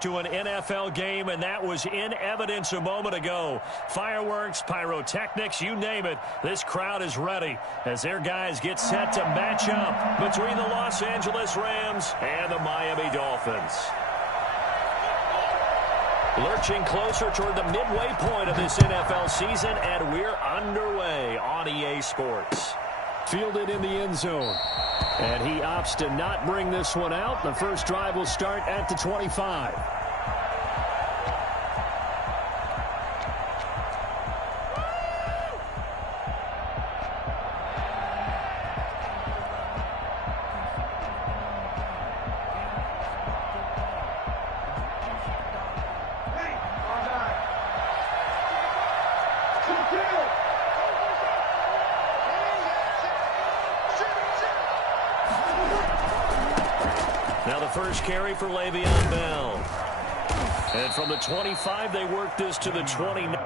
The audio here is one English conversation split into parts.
To an NFL game, and that was in evidence a moment ago. Fireworks, pyrotechnics, you name it. This crowd is ready as their guys get set to match up between the Los Angeles Rams and the Miami Dolphins. Lurching closer toward the midway point of this NFL season, and we're underway on EA Sports. Fielded in the end zone. And he opts to not bring this one out. The first drive will start at the 25. Now the first carry for Le'Veon Bell. And from the 25, they work this to the 29.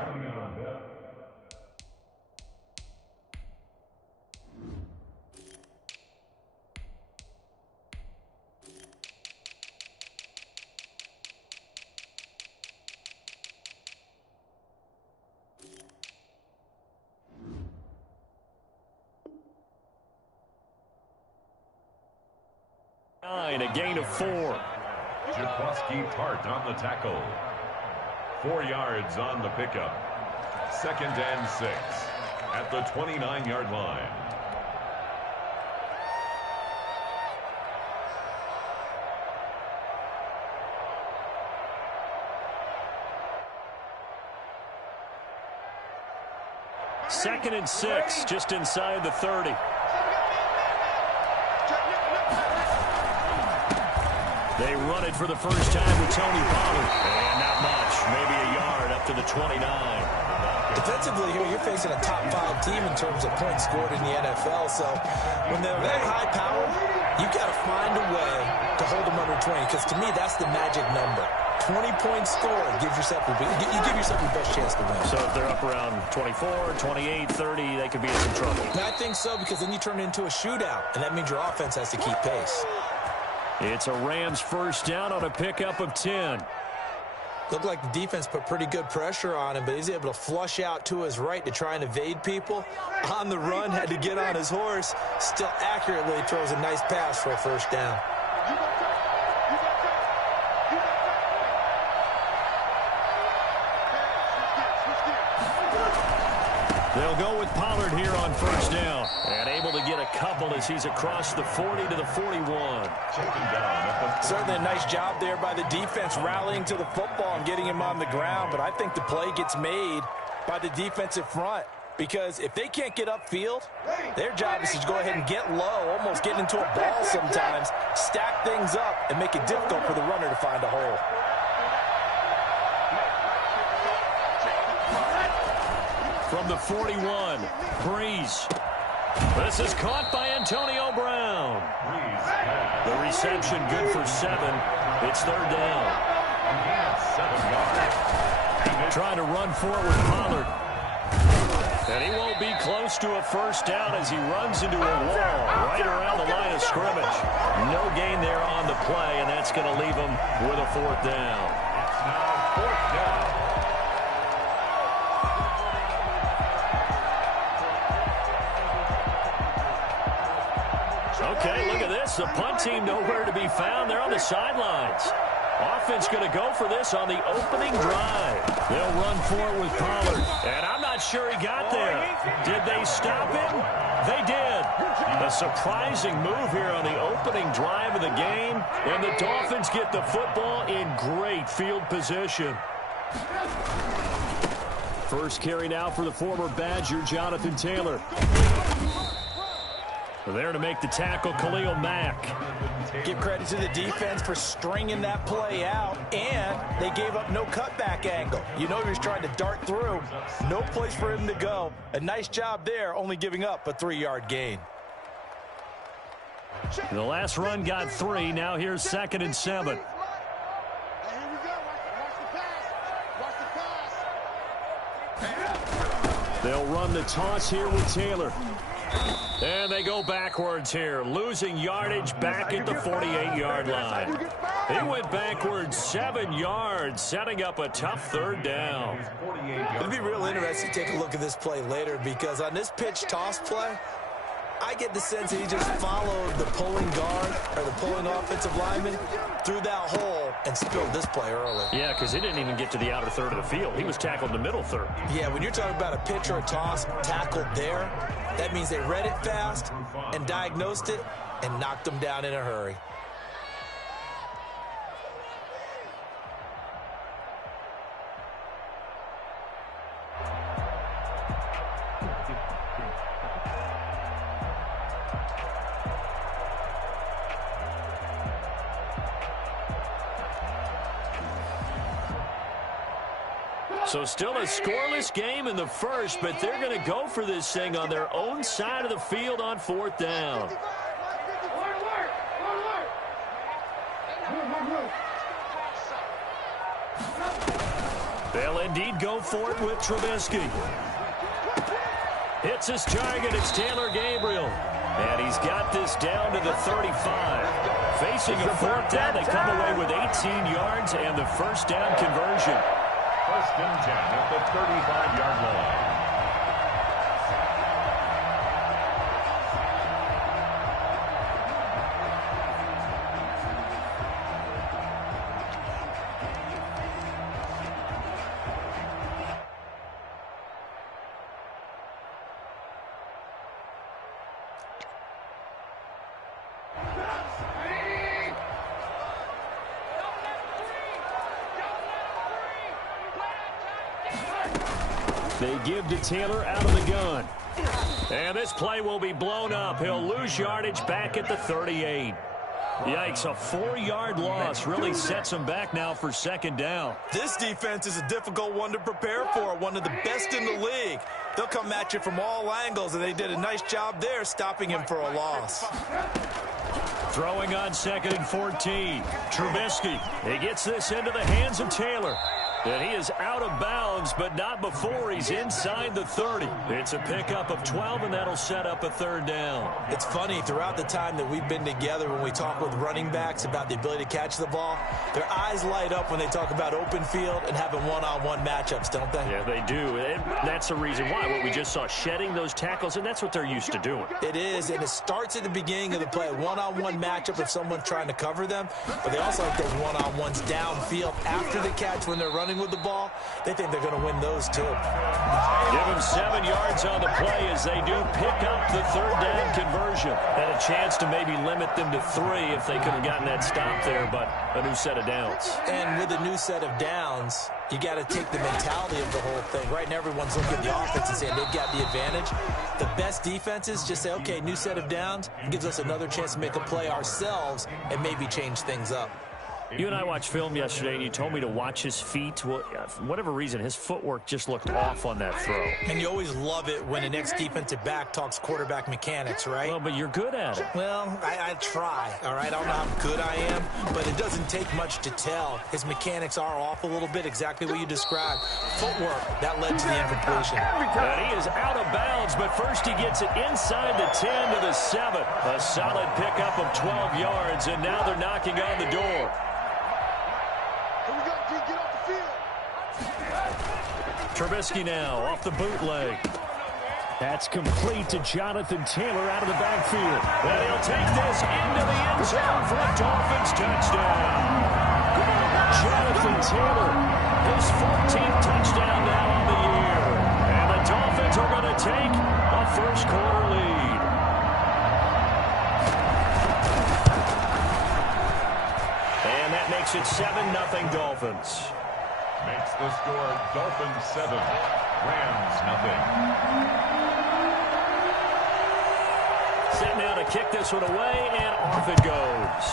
A gain of 4. Jaquaski Tart on the tackle. 4 yards on the pickup. 2nd and 6 at the 29-yard line. Second and 6, just inside the 30. They run it for the first time with Tony Pollard. And not much. Maybe a yard up to the 29. Defensively here, you're facing a top 5 team in terms of points scored in the NFL. So when they're that high power, you've got to find a way to hold them under 20. Because to me, that's the magic number. 20 points scored gives yourself you give yourself your best chance to win. So if they're up around 24, 28, 30, they could be in some trouble. And I think so, because then you turn it into a shootout. And that means your offense has to keep pace. It's a Rams first down on a pickup of 10. Looked like the defense put pretty good pressure on him, but he's able to flush out to his right to try and evade people. On the run, had to get on his horse. Still accurately throws a nice pass for a first down. They'll go with Pollard here on first down. And able to get a couple as he's across the 40 to the 41. Certainly a nice job there by the defense rallying to the football and getting him on the ground. But I think the play gets made by the defensive front. Because if they can't get upfield, their job is to go ahead and get low, almost get into a ball sometimes, stack things up, and make it difficult for the runner to find a hole. From the 41, Breeze. This is caught by Antonio Brown. The reception good for 7. It's third down. Trying to run for it with Pollard. And he won't be close to a first down as he runs into a wall right around the line of scrimmage. No gain there on the play, and that's going to leave him with a 4th down. It's now 4th down. Okay, look at this. The punt team nowhere to be found. They're on the sidelines. Offense going to go for this on the opening drive. They'll run for it with Pollard. And I'm not sure he got there. Did they stop him? They did. A surprising move here on the opening drive of the game. And the Dolphins get the football in great field position. First carry now for the former Badger, Jonathan Taylor. There to make the tackle, Khalil Mack. Give credit to the defense for stringing that play out, and they gave up no cutback angle. You know he was trying to dart through. No place for him to go. A nice job there, only giving up a 3-yard gain. The last run got 3. Now here's 2nd and 7. They'll run the toss here with Taylor. And they go backwards here, losing yardage back at the 48-yard line. He went backwards 7 yards, setting up a tough third down. It'll be real interesting to take a look at this play later, because on this pitch toss play, I get the sense that he just followed the pulling guard or the pulling offensive lineman through that hole and spilled this play early. Yeah, because he didn't even get to the outer third of the field. He was tackled in the middle third. Yeah, when you're talking about a pitch or a toss tackled there, that means they read it fast and diagnosed it and knocked him down in a hurry. So still a scoreless game in the first, but they're going to go for this thing on their own side of the field on 4th down. They'll indeed go for it with Trubisky. Hits his target. It's Taylor Gabriel. And he's got this down to the 35. Facing a 4th down, they come away with 18 yards and the first down conversion. 1st and 10 at the 35-yard line. They give to Taylor out of the gun. And this play will be blown up. He'll lose yardage back at the 38. Yikes, a 4-yard loss really sets him back now for 2nd down. This defense is a difficult one to prepare for, one of the best in the league. They'll come at you from all angles, and they did a nice job there stopping him for a loss. Throwing on 2nd and 14. Trubisky, he gets this into the hands of Taylor. And he is out of bounds, but not before he's inside the 30. It's a pickup of 12, and that'll set up a 3rd down. It's funny, throughout the time that we've been together, when we talk with running backs about the ability to catch the ball, their eyes light up when they talk about open field and having one-on-one matchups, don't they? Yeah, they do. And that's the reason why. What we just saw, shedding those tackles, and that's what they're used to doing. It is, and it starts at the beginning of the play, one-on-one matchup if someone's trying to cover them, but they also like those one-on-ones downfield after the catch when they're running with the ball. They think they're going to win those too. Give them 7 yards on the play as they do pick up the 3rd down conversion. Had a chance to maybe limit them to 3 if they could have gotten that stop there, but a new set of downs. And with a new set of downs, you got to take the mentality of the whole thing. Right now, everyone's looking at the offense and saying they've got the advantage. The best defenses just say, okay, new set of downs. It gives us another chance to make a play ourselves and maybe change things up. You and I watched film yesterday, and you told me to watch his feet. Well, for whatever reason, his footwork just looked off on that throw. And you always love it when an ex-defensive back talks quarterback mechanics, right? Well, but you're good at it. Well, I try, all right? I don't know how good I am, but it doesn't take much to tell. His mechanics are off a little bit, exactly what you described. Footwork, that led to the incompletion. And he is out of bounds, but first he gets it inside the 10 to the 7. A solid pickup of 12 yards, and now they're knocking on the door. Trubisky now off the bootleg. That's complete to Jonathan Taylor out of the backfield. And he'll take this into the end zone for a Dolphins touchdown. Jonathan Taylor, his 14th touchdown now on the year. And the Dolphins are going to take a first-quarter lead. And that makes it 7-0 Dolphins. Makes the score Dolphins 7, Rams nothing. Set now to kick this one away, and off it goes.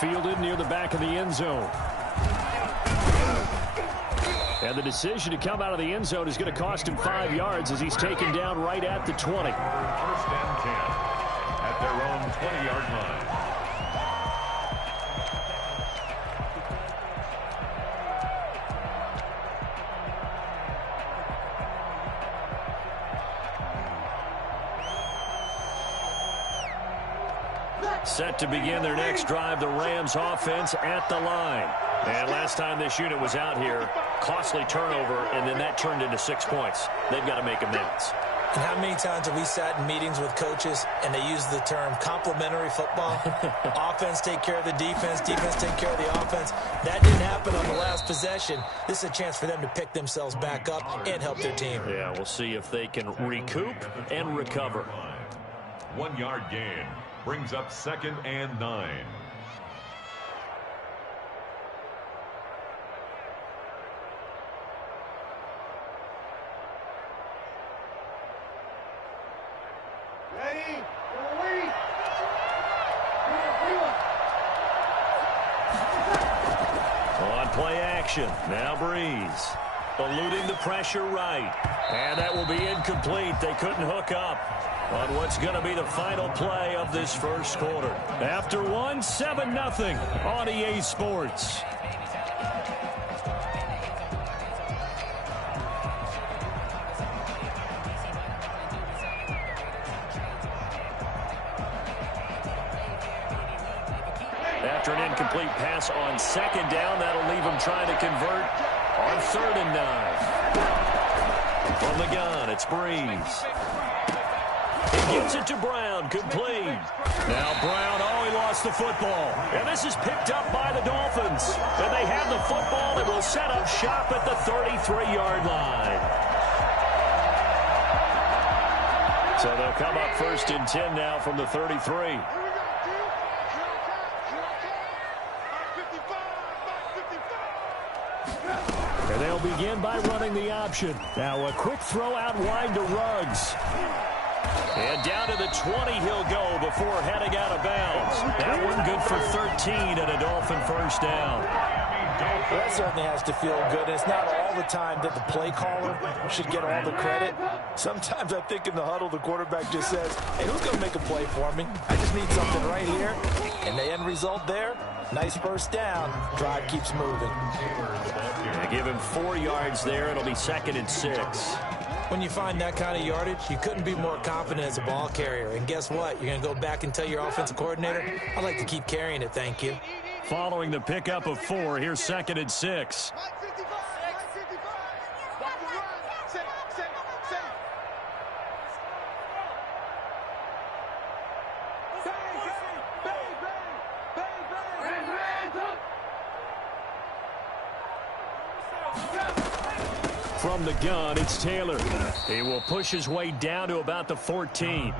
Fielded near the back of the end zone. And the decision to come out of the end zone is going to cost him 5 yards as he's taken down right at the 20. 1st and 10 at their own 20-yard line. Set to begin their next drive, the Rams offense at the line. And last time this unit was out here, costly turnover, and then that turned into 6 points. They've got to make amends. And how many times have we sat in meetings with coaches and they use the term complementary football? Offense take care of the defense, defense take care of the offense. That didn't happen on the last possession. This is a chance for them to pick themselves back up and help their team. Yeah, we'll see if they can recoup and recover. 1 yard gain brings up 2nd and 9. On play action, now Breeze. Eluding the pressure right. And that will be incomplete. They couldn't hook up on what's going to be the final play of this first quarter. After one, 7-0 on EA Sports. After an incomplete pass on 2nd down, that'll leave him trying to convert on 3rd and 9. From the gun, it's Breeze. He gets it to Brown, complete. Now Brown, he lost the football. And this is picked up by the Dolphins. And they have the football and will set up shop at the 33-yard line. So they'll come up 1st and 10 now from the 33. And they'll begin by running the option. Now a quick throw out wide to Ruggs. And down to the 20 he'll go before heading out of bounds. That one good for 13 and a Dolphin first down. That certainly has to feel good. It's not all the time that the play caller should get all the credit. Sometimes I think in the huddle the quarterback just says, hey, who's going to make a play for me? I just need something right here. And the end result there, nice first down. Drive keeps moving. They give him 4 yards there. It'll be 2nd and 6. When you find that kind of yardage, you couldn't be more confident as a ball carrier. And guess what? You're going to go back and tell your offensive coordinator, I'd like to keep carrying it, thank you. Following the pickup of 4, here's 2nd and 6. From the gun, it's Taylor. He will push his way down to about the 14.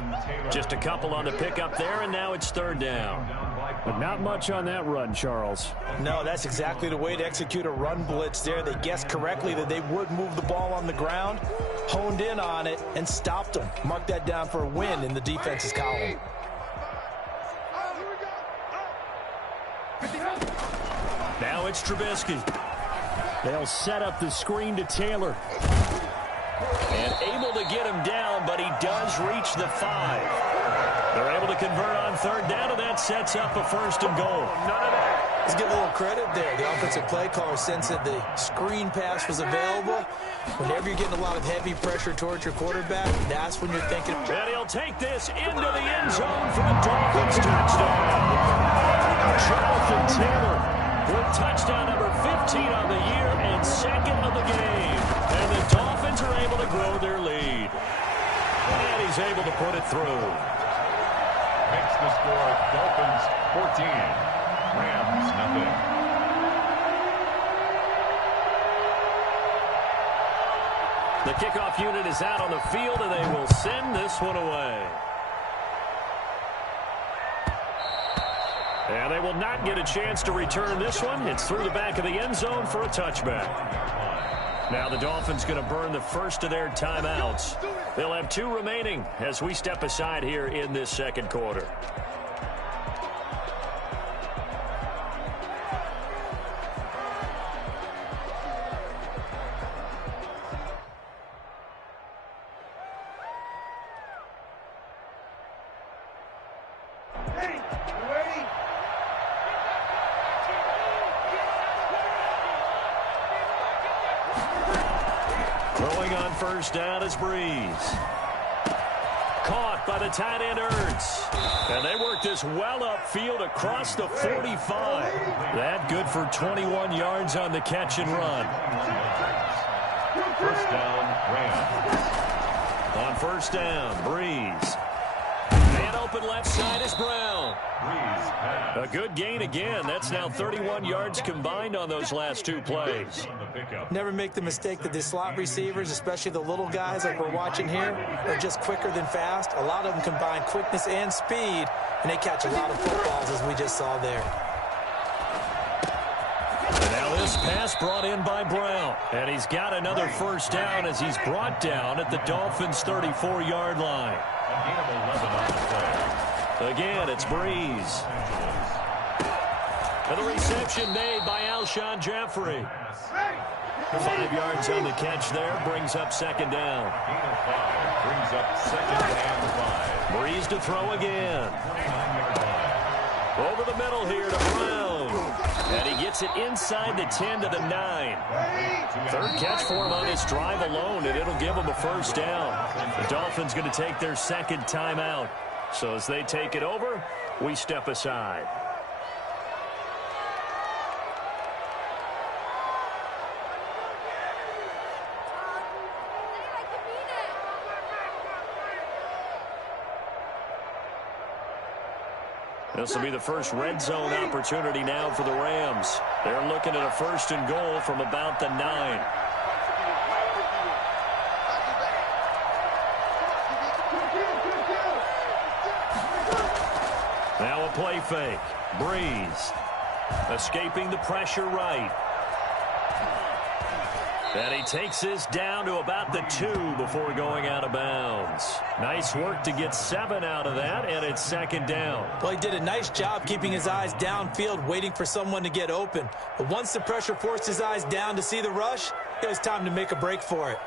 Just a couple on the pickup there, and now it's 3rd down. But not much on that run, Charles. No, that's exactly the way to execute a run blitz there. They guessed correctly that they would move the ball on the ground, honed in on it, and stopped them. Mark that down for a win in the defense's column. Now it's Trubisky. They'll set up the screen to Taylor. And able to get him down, but he does reach the 5. They're able to convert on 3rd down, and that sets up a 1st and goal. Let's give a little credit there. The offensive play caller sensed that the screen pass was available. Whenever you're getting a lot of heavy pressure towards your quarterback, that's when you're thinking. And he'll take this into the end zone for a Dolphins touchdown. Jonathan Taylor with touchdown number 15 on the year and 2nd of the game. And the Dolphins are able to grow their lead. And he's able to put it through. Makes the score Dolphins 14, Rams nothing. The kickoff unit is out on the field, and they will send this one away. And they will not get a chance to return this one. It's through the back of the end zone for a touchback. Now the Dolphins going to burn the first of their timeouts. They'll have 2 remaining as we step aside here in this 2nd quarter. Throwing on 1st down is Breeze. caught by the tight end Ertz. And they work this well upfield across the 45. That good for 21 yards on the catch and run. First down, Rams. On first down, Breeze. Man open left side is Brown. Breeze pass. A good gain again. That's now 31 yards combined on those last two plays. On the pickup. Never make the mistake that the slot receivers, especially the little guys like we're watching here, are just quicker than fast. A lot of them combine quickness and speed, and they catch a lot of footballs, as we just saw there. And now this pass brought in by Brown. And he's got another first down as he's brought down at the Dolphins' 34-yard line. A gain of 11 on the play. Again, it's Breeze. And the reception made by Alshon Jeffrey. 5 yards on the catch there, brings up second down. Gain of 5 brings up second and 5. Breeze to throw again. 29-yard line. Over the middle here to Brown. And he gets it inside the 10 to the 9. Third catch for him on this drive alone, and it'll give him a first down. The Dolphins going to take their second timeout. So as they take it over, we step aside. This will be the first red zone opportunity now for the Rams. They're looking at a first and goal from about the 9. Now a play fake. Breeze. Escaping the pressure right. And he takes this down to about the 2 before going out of bounds. Nice work to get 7 out of that, and it's second down. Well, he did a nice job keeping his eyes downfield, waiting for someone to get open. But once the pressure forced his eyes down to see the rush, it was time to make a break for it.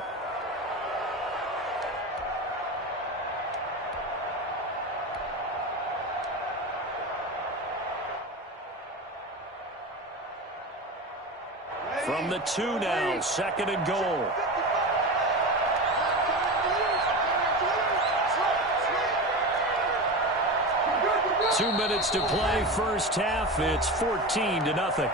From the 2 now, second and goal. Two minutes to play, first half. It's 14-0.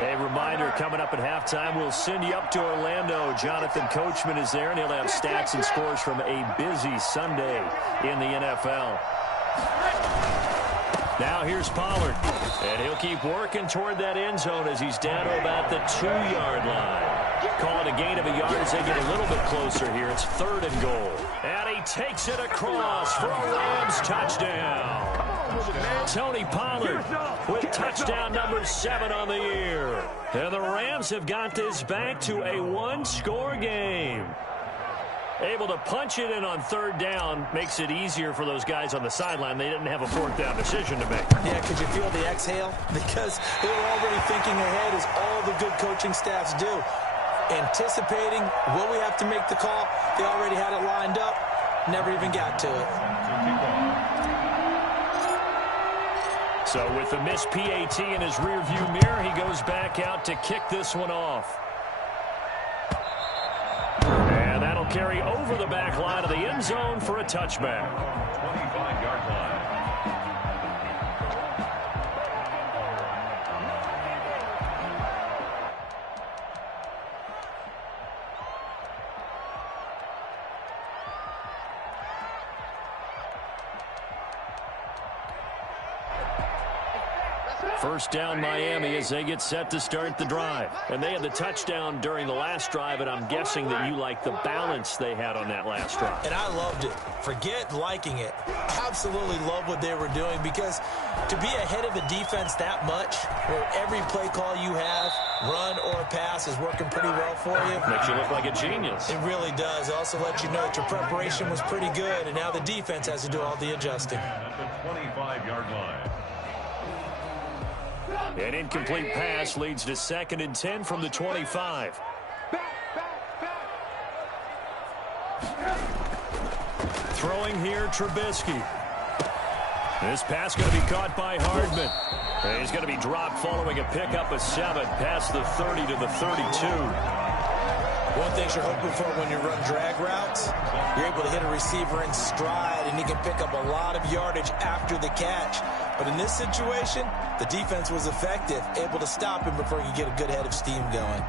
A reminder, coming up at halftime, we'll send you up to Orlando. Jonathan Coachman is there, and he'll have stats and scores from a busy Sunday in the NFL. Now here's Pollard, and he'll keep working toward that end zone as he's down to about the 2-yard line. Call it a gain of a yard as they get a little bit closer here. It's third and goal. And he takes it across for a Rams touchdown. Tony Pollard with touchdown number 7 on the year. And the Rams have got this back to a 1-score game. Able to punch it in on third down makes it easier for those guys on the sideline. They didn't have a fourth down decision to make. Yeah, could you feel the exhale? Because they were already thinking ahead, as all the good coaching staffs do. Anticipating, will we have to make the call? They already had it lined up. Never even got to it. So with the missed PAT in his rearview mirror, he goes back out to kick this one off. And that'll carry over the back line of the end zone for a touchback. 25-yard line. First down Miami as they get set to start the drive. And they had the touchdown during the last drive, and I'm guessing that you like the balance they had on that last drive. And I loved it. Forget liking it. Absolutely love what they were doing, because to be ahead of the defense that much, where every play call you have, run or pass, is working pretty well for you. Makes you look like a genius. It really does. Also let you know that your preparation was pretty good, and now the defense has to do all the adjusting. At the 25-yard line. An incomplete pass leads to 2nd and 10 from the 25. Throwing here, Trubisky. This pass going to be caught by Hardman. And he's going to be dropped following a pickup of 7 past the 30 to the 32. One thing you're hoping for when you run drag routes, you're able to hit a receiver in stride, and he can pick up a lot of yardage after the catch. But in this situation, the defense was effective, able to stop him before he could get a good head of steam going.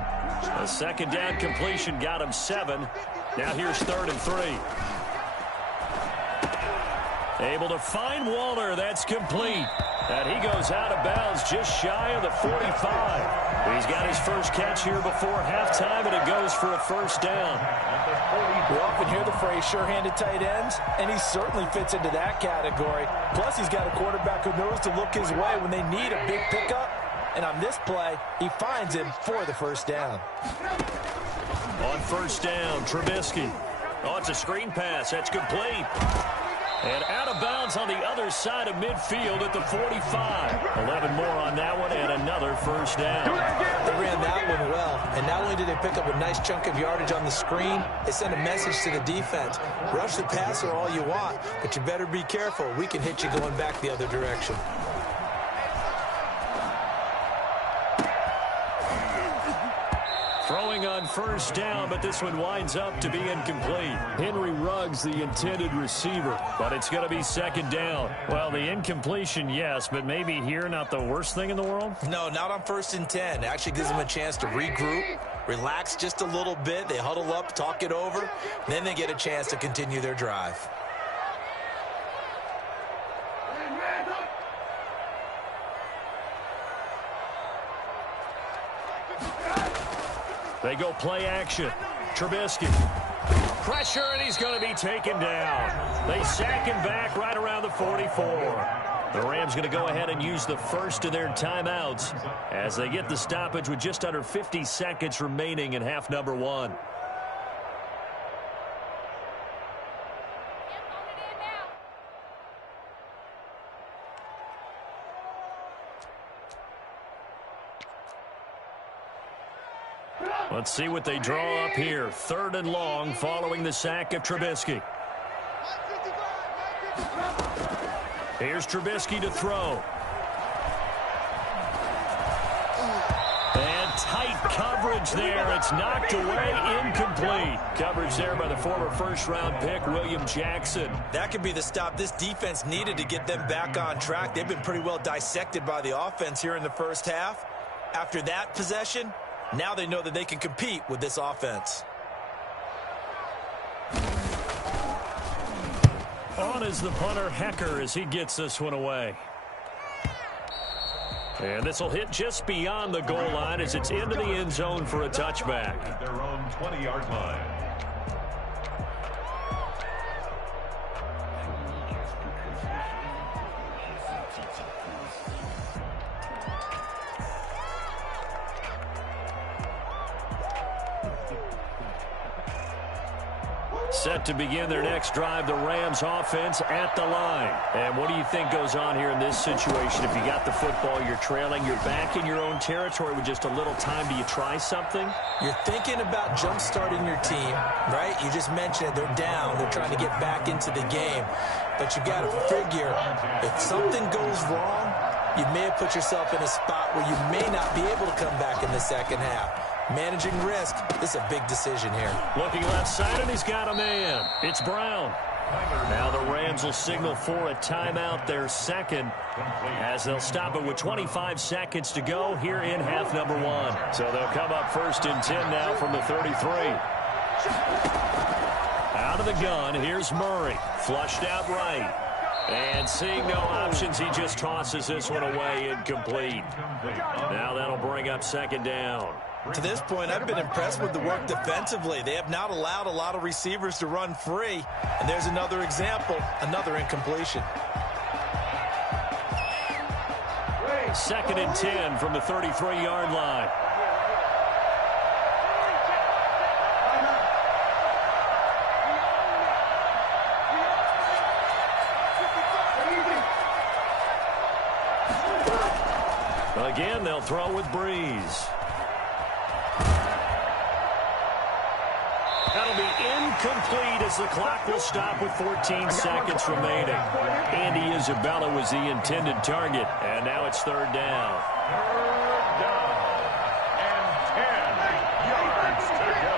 A second down completion got him 7. Now here's 3rd and 3. Able to find Waller. That's complete. And he goes out of bounds just shy of the 45. He's got his first catch here before halftime, and it goes for a first down. We often hear the phrase sure-handed tight ends, and he certainly fits into that category. Plus, he's got a quarterback who knows to look his way when they need a big pickup. And on this play, he finds him for the first down. On first down, Trubisky. Oh, it's a screen pass. That's complete. And out of bounds on the other side of midfield at the 45. 11 more on that one and another first down. They ran that one well. And not only did they pick up a nice chunk of yardage on the screen, they sent a message to the defense. Rush the passer all you want, but you better be careful. We can hit you going back the other direction. Throwing on first down, but this one winds up to be incomplete. Henry Ruggs, the intended receiver, but it's going to be second down. Well, the incompletion, yes, but maybe here not the worst thing in the world? No, not on 1st and 10. It actually gives them a chance to regroup, relax just a little bit. They huddle up, talk it over, then they get a chance to continue their drive. They go play action. Trubisky. Pressure, and he's going to be taken down. They sack him back right around the 44. The Rams going to go ahead and use the first of their timeouts as they get the stoppage with just under 50 seconds remaining in half number 1. Let's see what they draw up here. 3rd and long following the sack of Trubisky. Here's Trubisky to throw. And tight coverage there. It's knocked away, incomplete. Coverage there by the former first-round pick, William Jackson. That could be the stop this defense needed to get them back on track. They've been pretty well dissected by the offense here in the first half. After that possession, now they know that they can compete with this offense. On is the punter, Hecker, as he gets this one away. And this will hit just beyond the goal line as it's into the end zone for a touchback. At their own 20-yard line. Set to begin their next drive, the Rams offense at the line. And what do you think goes on here in this situation? If you got the football, you're trailing, you're back in your own territory with just a little time. Do you try something? You're thinking about jump-starting your team, right? You just mentioned it. They're down. They're trying to get back into the game. But you got to figure, if something goes wrong, you may have put yourself in a spot where you may not be able to come back in the second half. Managing risk, this is a big decision here. Looking left side, and he's got a man. It's Brown. Now the Rams will signal for a timeout, their second, as they'll stop it with 25 seconds to go here in half number 1. So they'll come up 1st and 10 now from the 33. Out of the gun, here's Murray. Flushed out right. And seeing no options, he just tosses this one away, incomplete. Now that'll bring up 2nd down. To this point, I've been impressed with the work defensively. They have not allowed a lot of receivers to run free. And there's another example, another incompletion. 2nd and 10 from the 33-yard line. Again, they'll throw with Breeze. That'll be incomplete as the clock will stop with 14 seconds remaining. Andy Isabella was the intended target, and now it's third down. Third down and 10 yards to go.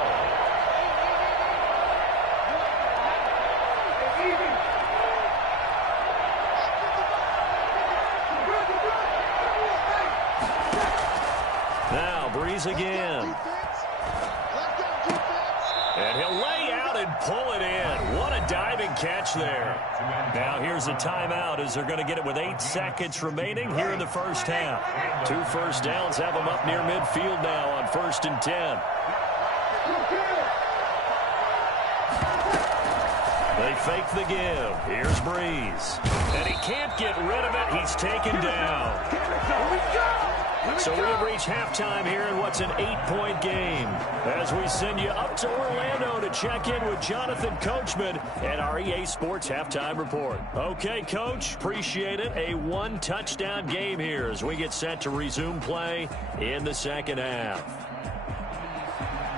Now Breeze again. And he'll lay out and pull it in. What a diving catch there. Now here's a timeout as they're going to get it with 8 seconds remaining here in the first half. 2 first downs have them up near midfield now on 1st and 10. They fake the give. Here's Breeze. And he can't get rid of it. He's taken down. So we've reached halftime here in what's an 8-point game as we send you up to Orlando to check in with Jonathan Coachman and our EA Sports Halftime Report. Okay, Coach, appreciate it. A 1-touchdown game here as we get set to resume play in the second half.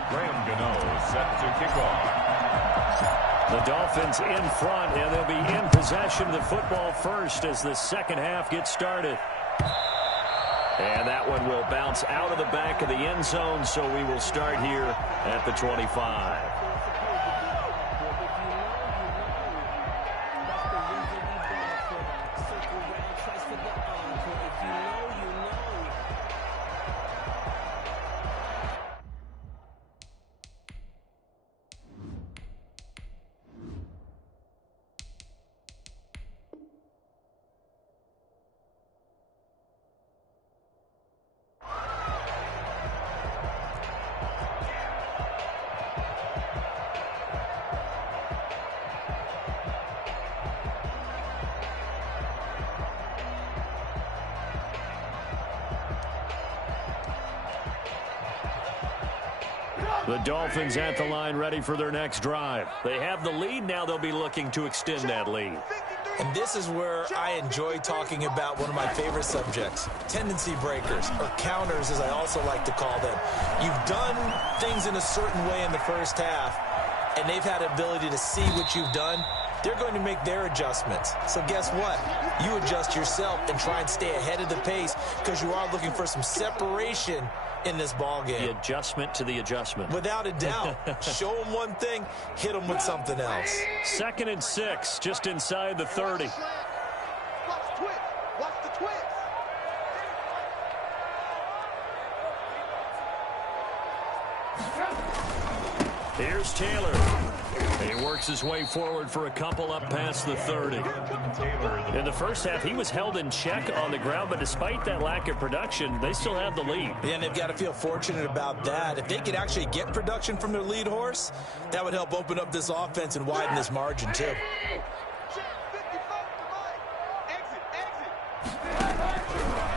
Graham Gano set to kick off. The Dolphins in front, and they'll be in possession of the football first as the second half gets started. And that one will bounce out of the back of the end zone, so we will start here at the 25. The Dolphins at the line ready for their next drive. They have the lead. Now they'll be looking to extend that lead. And this is where I enjoy talking about one of my favorite subjects, tendency breakers, or counters as I also like to call them. You've done things in a certain way in the first half, and they've had the ability to see what you've done. They're going to make their adjustments. So guess what? You adjust yourself and try and stay ahead of the pace because you are looking for some separation in this ball game. The adjustment to the adjustment. Without a doubt. Show them one thing, hit them with something else. 2nd and 6, just inside the 30. Watch the twist. Watch the twist. Here's Taylor. He works his way forward for a couple up past the 30. In the first half, he was held in check on the ground, but despite that lack of production, they still have the lead. Yeah, and they've got to feel fortunate about that. If they could actually get production from their lead horse, that would help open up this offense and widen this margin, too.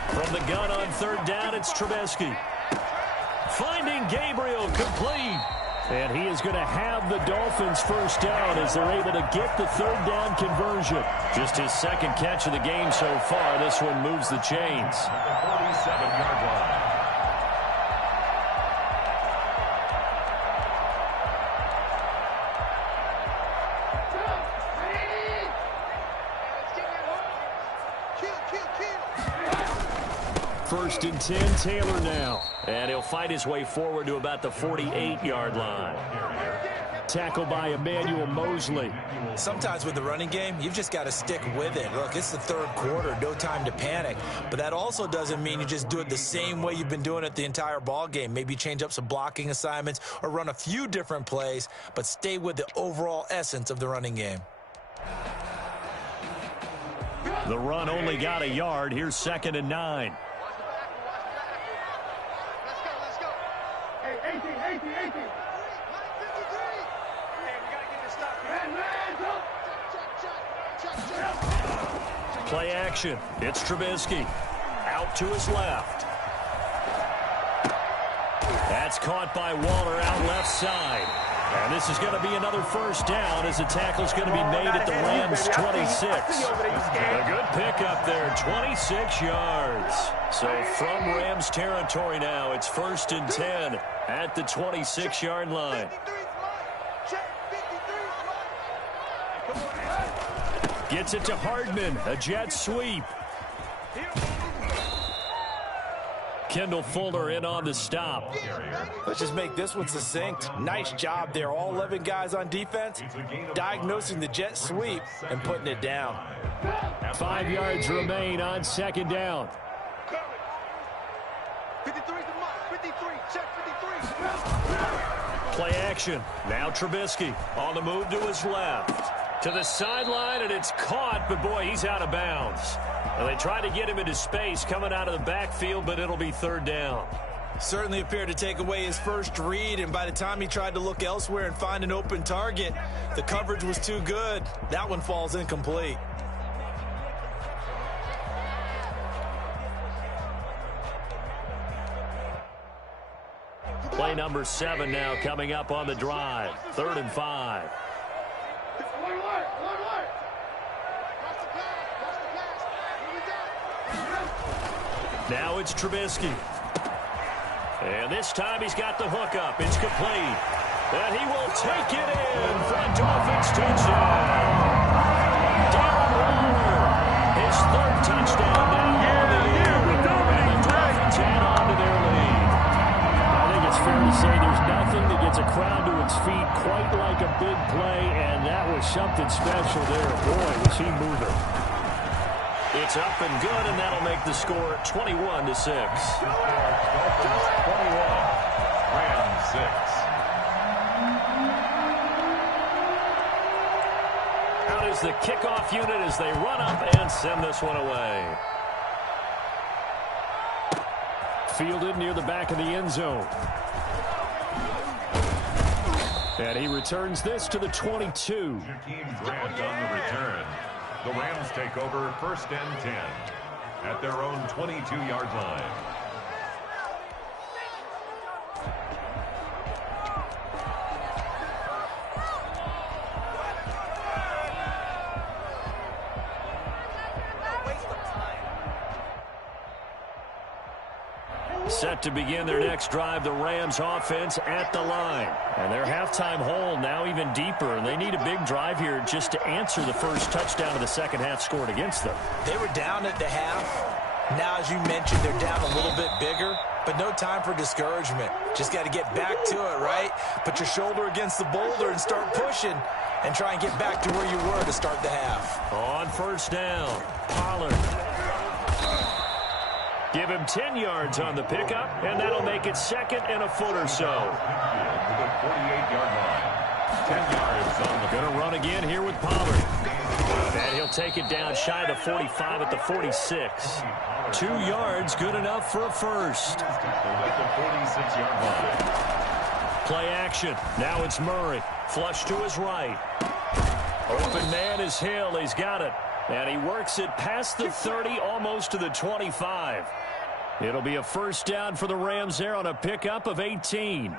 From the gun on 3rd down, it's Trubisky. Finding Gabriel, complete. And he is going to have the Dolphins first down as they're able to get the 3rd down conversion. Just his 2nd catch of the game so far. This one moves the chains. At the 47-yard line. First and 10, Taylor now. And he'll fight his way forward to about the 48-yard line. Tackled by Emmanuel Mosley. Sometimes with the running game, you've just got to stick with it. Look, it's the 3rd quarter, no time to panic. But that also doesn't mean you just do it the same way you've been doing it the entire ball game. Maybe change up some blocking assignments or run a few different plays, but stay with the overall essence of the running game. The run only got a yard. Here's 2nd and 9. Play action. It's Trubisky. Out to his left. That's caught by Waller out left side. And this is going to be another first down as the tackle's going to be made at the Rams' 26. A good pickup there, 26 yards. So from Rams territory now, it's 1st and 10 at the 26-yard line. Gets it to Hardman. A jet sweep. Kendall Fuller in on the stop. Let's just make this one succinct. Nice job there. All 11 guys on defense diagnosing the jet sweep and putting it down. 5 yards remain on second down. 53 is the mark. 53. Check 53. Play action. Now Trubisky on the move to his left. To the sideline, and it's caught, but boy, he's out of bounds. Well, they tried to get him into space coming out of the backfield, but it'll be third down. Certainly appeared to take away his first read, and by the time he tried to look elsewhere and find an open target, the coverage was too good. That one falls incomplete. Play number 7 now coming up on the drive. 3rd and 5. Now it's Trubisky. And this time he's got the hookup. It's complete. And he will take it in for a Dolphins touchdown. Darren Waller, his 3rd touchdown now on the year. And the Dolphins add on to their lead. I think it's fair to say there's nothing that gets a crowd to its feet quite like a big play, and that was something special there. Boy, was he moving. It's up and good, and that'll make the score 21-6. 21. Rams 6. Out is the kickoff unit as they run up and send this one away. Fielded near the back of the end zone. And he returns this to the 22. Jakeem Grant on the return. The Rams take over 1st and 10 at their own 22-yard line. Set to begin their next drive, the Rams offense at the line. And their halftime hole now even deeper, and they need a big drive here just to answer the first touchdown of the second half scored against them. They were down at the half. Now, as you mentioned, they're down a little bit bigger, but no time for discouragement. Just got to get back to it, right? Put your shoulder against the boulder and start pushing and try and get back to where you were to start the half. On first down, Pollard. Give him 10 yards on the pickup, and that'll make it 2nd and a foot or so. To the 48-yard line. 10 yards on the Going to run again here with Pollard. And he'll take it down shy of the 45 at the 46. 2 yards, good enough for a first. At the 46-yard line. Play action. Now it's Murray. Flush to his right. Open man is Hill. He's got it. And he works it past the 30, almost to the 25. It'll be a first down for the Rams there on a pickup of 18.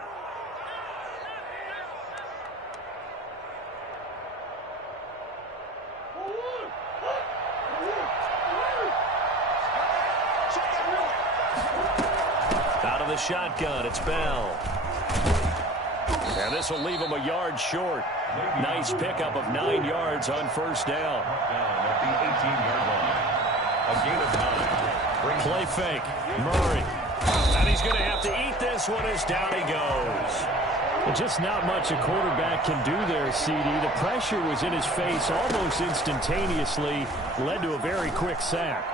Out of the shotgun, it's Bell. And this will leave him a yard short. Nice pickup of 9 yards on first down. At the 18-yard line. A gain of 9. Play fake. Murray. And he's going to have to eat this one as down he goes. Well, just not much a quarterback can do there, CD. The pressure was in his face almost instantaneously. Led to a very quick sack.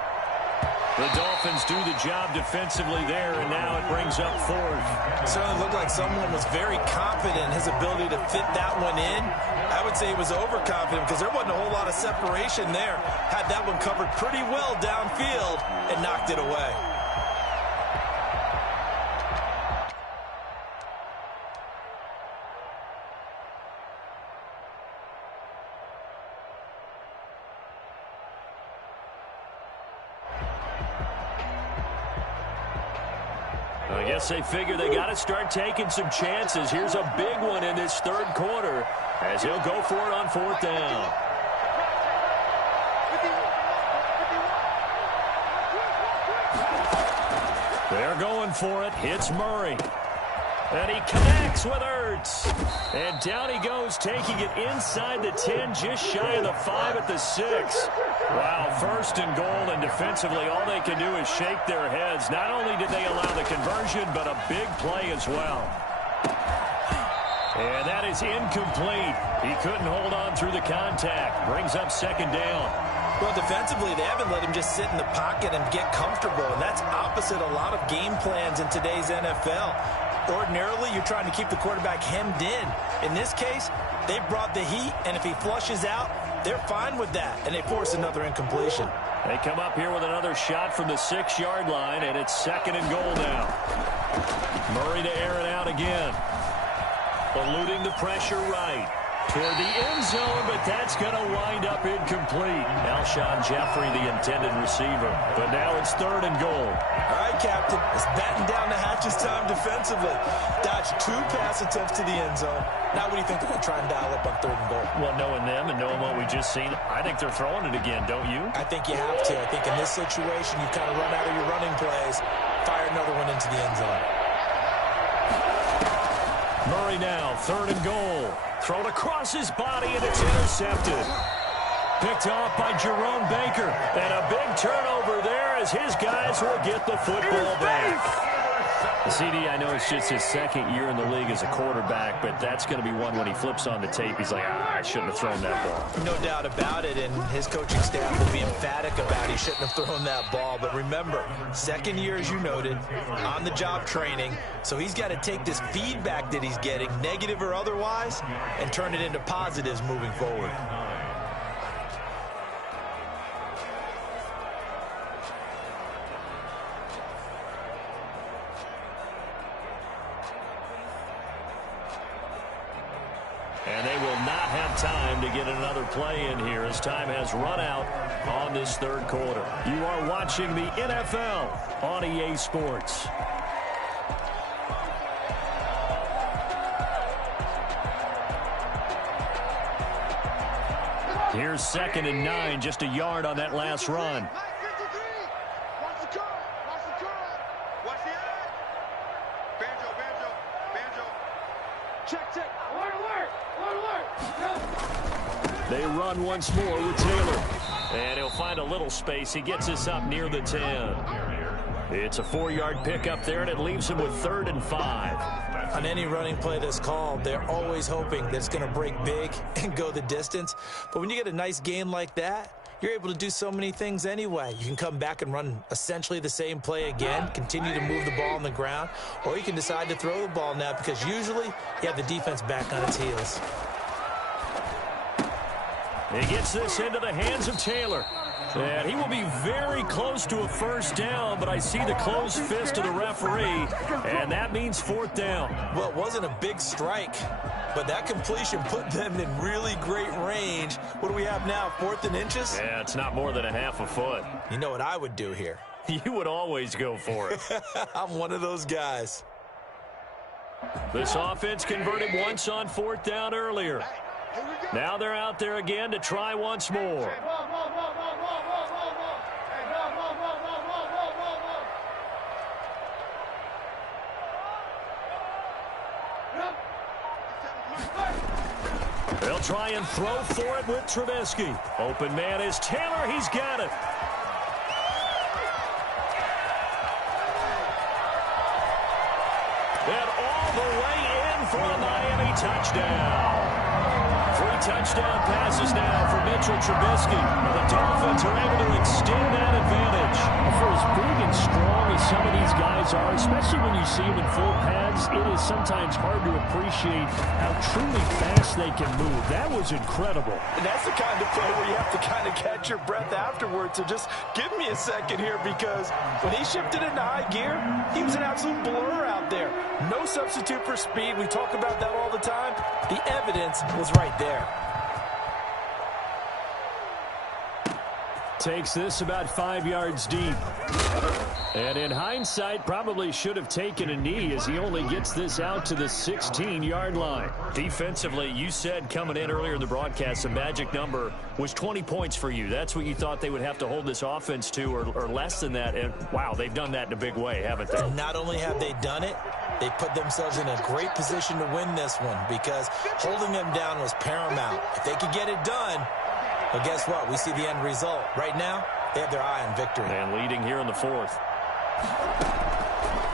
The Dolphins do the job defensively there, and now it brings up 4th. It certainly looked like someone was very confident in his ability to fit that one in. I would say he was overconfident because there wasn't a whole lot of separation there. Had that one covered pretty well downfield and knocked it away. I guess they figure they got to start taking some chances. Here's a big one in this 3rd quarter as he'll go for it on 4th down. They're going for it. Hits Murray. And he connects with Ertz. And down he goes, taking it inside the 10, just shy of the 5 at the 6. Wow, first and goal, and defensively all they can do is shake their heads. Not only did they allow the conversion, but a big play as well. And that is incomplete. He couldn't hold on through the contact. Brings up second down. Well, defensively, they haven't let him just sit in the pocket and get comfortable, and that's opposite a lot of game plans in today's NFL. Ordinarily, you're trying to keep the quarterback hemmed in. In this case, they brought the heat, and if he flushes out, they're fine with that, and they force another incompletion. They come up here with another shot from the 6-yard line, and it's second and goal now. Murray to air it out again. Eluding the pressure right. Toward the end zone, but that's going to wind up incomplete. Alshon Jeffrey, the intended receiver. But now it's third and goal. All right, Captain. It's batten down the hatches time defensively. Dodge 2 pass attempts to the end zone. Now what do you think they're going to try and dial up on third and goal? Well, knowing them and knowing what we just seen, I think they're throwing it again, don't you? I think you have to. I think in this situation, you kind of run out of your running plays, fire another one into the end zone. Murray now, third and goal. Thrown across his body, and it's intercepted. Picked off by Jerome Baker. And a big turnover there as his guys will get the football back. CD, I know it's just his second year in the league as a quarterback, but that's going to be one when he flips on the tape. He's like, I shouldn't have thrown that ball. No doubt about it, and his coaching staff will be emphatic about he shouldn't have thrown that ball. But remember, second year, as you noted, on-the-job training, so he's got to take this feedback that he's getting, negative or otherwise, and turn it into positives moving forward. And they will not have time to get another play in here as time has run out on this third quarter. You are watching the NFL on EA Sports. Here's second and 9, just a yard on that last run. Watch the curve. Watch the curve. Watch the edge. Banjo, banjo, banjo. Check, check. They run once more with Taylor. And he'll find a little space. He gets us up near the 10. It's a 4-yard pickup there, and it leaves him with 3rd and 5. On any running play that's called, they're always hoping that it's going to break big and go the distance. But when you get a nice gain like that, you're able to do so many things anyway. You can come back and run essentially the same play again, continue to move the ball on the ground, or you can decide to throw the ball now because usually you have the defense back on its heels. He gets this into the hands of Taylor. And he will be very close to a first down, but I see the closed fist of the referee, and that means 4th down. Well, it wasn't a big strike, but that completion put them in really great range. What do we have now, 4th and inches? Yeah, it's not more than a half a foot. You know what I would do here? You would always go for it. I'm one of those guys. This offense converted once on 4th down earlier. Now they're out there again to try once more. They'll try and throw for it with Trubisky. Open man is Taylor. He's got it. And all the way in for a Miami touchdown. 3 touchdown passes now for Mitchell Trubisky. The Dolphins are able to extend that advantage. For as big and strong as some of these guys are, especially when you see them in full pads, it is sometimes hard to appreciate how truly fast they can move. That was incredible. And that's the kind of play where you have to kind of catch your breath afterwards. So just give me a second here, because when he shifted into high gear, he was an absolute blur out there. No substitute for speed. We talk about that all the time. The evidence was right there. Takes this about 5 yards deep. And in hindsight, probably should have taken a knee as he only gets this out to the 16-yard line. Defensively, you said coming in earlier in the broadcast, the magic number was 20 points for you. That's what you thought they would have to hold this offense to, or less than that. And, wow, they've done that in a big way, haven't they? Not only have they done it, They put themselves in a great position to win this one because holding them down was paramount. If they could get it done, well, guess what? We see the end result. Right now, they have their eye on victory. And leading here in the fourth.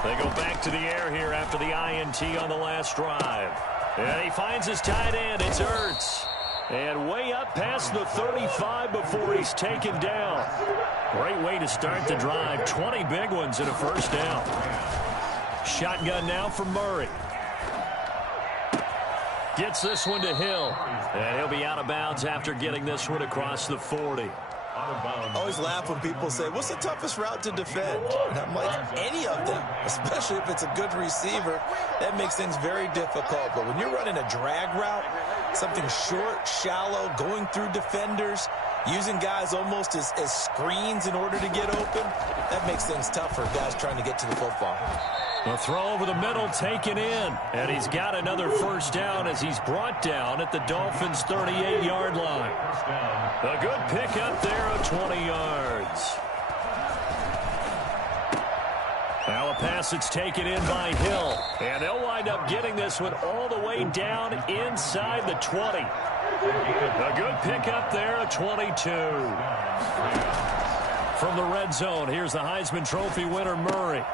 They go back to the air here after the INT on the last drive. And he finds his tight end. It's Ertz. And way up past the 35 before he's taken down. Great way to start the drive. 20 big ones and a first down. Shotgun now for Murray. Gets this one to Hill. And he'll be out of bounds after getting this one across the 40. I always laugh when people say, what's the toughest route to defend? And I'm like, any of them, especially if it's a good receiver. That makes things very difficult. But when you're running a drag route, something short, shallow, going through defenders, using guys almost as screens in order to get open, that makes things tough for guys trying to get to the football. A throw over the middle taken in. And he's got another first down as he's brought down at the Dolphins' 38-yard line. A good pickup there of 20 yards. Now a pass that's taken in by Hill. And they'll wind up getting this one all the way down inside the 20. A good pickup there of 22. From the red zone, here's the Heisman Trophy winner, Murray.